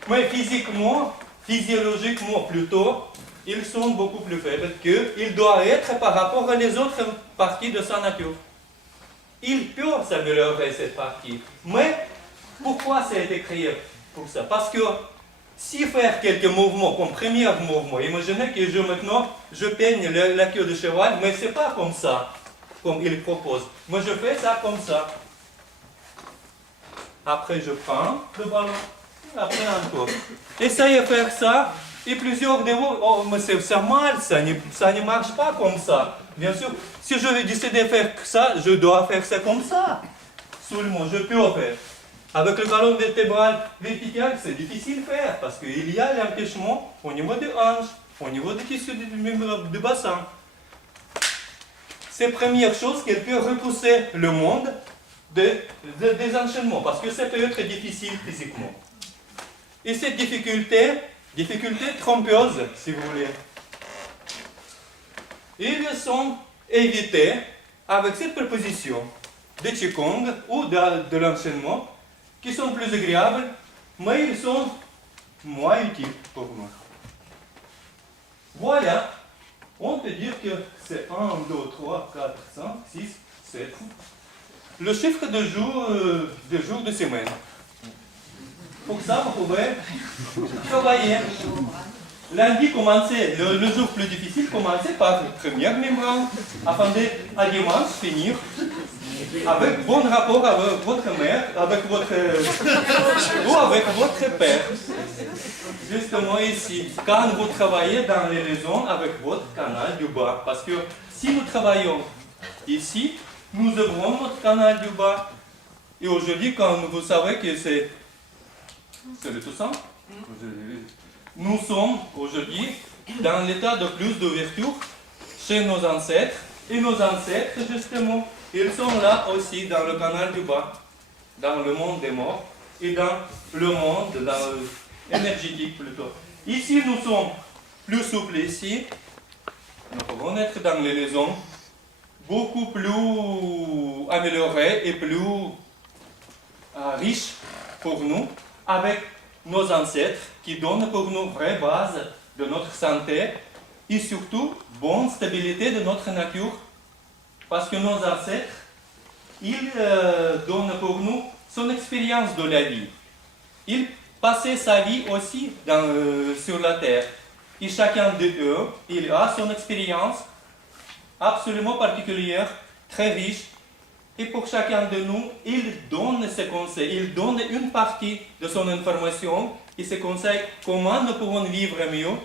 Mais physiquement, physiologiquement plutôt, ils sont beaucoup plus faibles qu'ils doivent être par rapport aux autres parties de sa nature. Il peut s'améliorer cette partie. Mais pourquoi ça a été créé pour ça? Parce que si faire quelques mouvements, comme premier mouvement, imaginez que maintenant je peigne la queue de cheval, mais ce n'est pas comme ça, comme il propose. Moi je fais ça comme ça. Après je prends le ballon, après encore. Essayez de faire ça. Et plusieurs de vous, oh, mais c'est mal, ça ne marche pas comme ça. Bien sûr, si je vais décider de faire ça, je dois faire ça comme ça. Seulement, je peux faire. Avec le ballon vertébral vertical, c'est difficile à faire parce qu'il y a l'empêchement au niveau des hanches, au niveau des tissus du bassin. C'est la première chose qui peut repousser le monde des enchaînements parce que ça peut être difficile physiquement. Et cette difficulté trompeuse, si vous voulez. Ils sont évités avec cette proposition de Qigong ou de l'enchaînement qui sont plus agréables, mais ils sont moins utiles pour moi. Voilà, on peut dire que c'est 1, 2, 3, 4, 5, 6, 7. Le chiffre de jours de semaine. Pour ça, vous pouvez travailler. Lundi, commencer, le jour plus difficile, commencer par la première membrane, afin à dimanche finir avec bon rapport avec votre mère, avec votre ou avec votre père. Justement ici, quand vous travaillez dans les raisons avec votre canal du bas, parce que si nous travaillons ici, nous ouvrons notre canal du bas. Et aujourd'hui, quand vous savez que c'est le Toussaint, nous sommes aujourd'hui dans l'état de plus d'ouverture chez nos ancêtres. Et nos ancêtres, justement, ils sont là aussi dans le canal du bas, dans le monde des morts et dans le monde énergétique plutôt. Ici, nous sommes plus souples ici. Nous pouvons être dans les raisons beaucoup plus améliorées et plus riches pour nous, avec nos ancêtres qui donnent pour nous vraie base de notre santé et surtout bonne stabilité de notre nature. Parce que nos ancêtres, ils donnent pour nous son expérience de la vie. Ils passaient sa vie aussi sur la terre. Et chacun d'eux, il a son expérience absolument particulière, très riche. Et pour chacun de nous, il donne ses conseils, il donne une partie de son information et ses conseils comment nous pouvons vivre mieux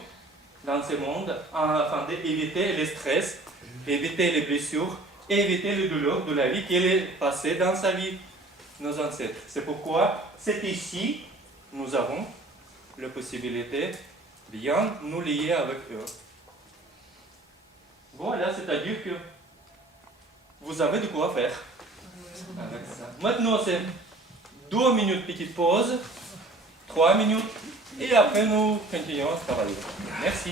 dans ce monde afin d'éviter le stress, éviter les blessures, éviter les douleurs de la vie qu'elle est passée dans sa vie, nos ancêtres. C'est pourquoi c'est ici, nous avons la possibilité de bien nous lier avec eux. Voilà, c'est-à-dire que vous avez de quoi faire avec ça. Maintenant, c'est 2 minutes petite pause, 3 minutes, et après nous continuons à travailler. Merci.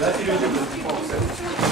Là, c'est le début.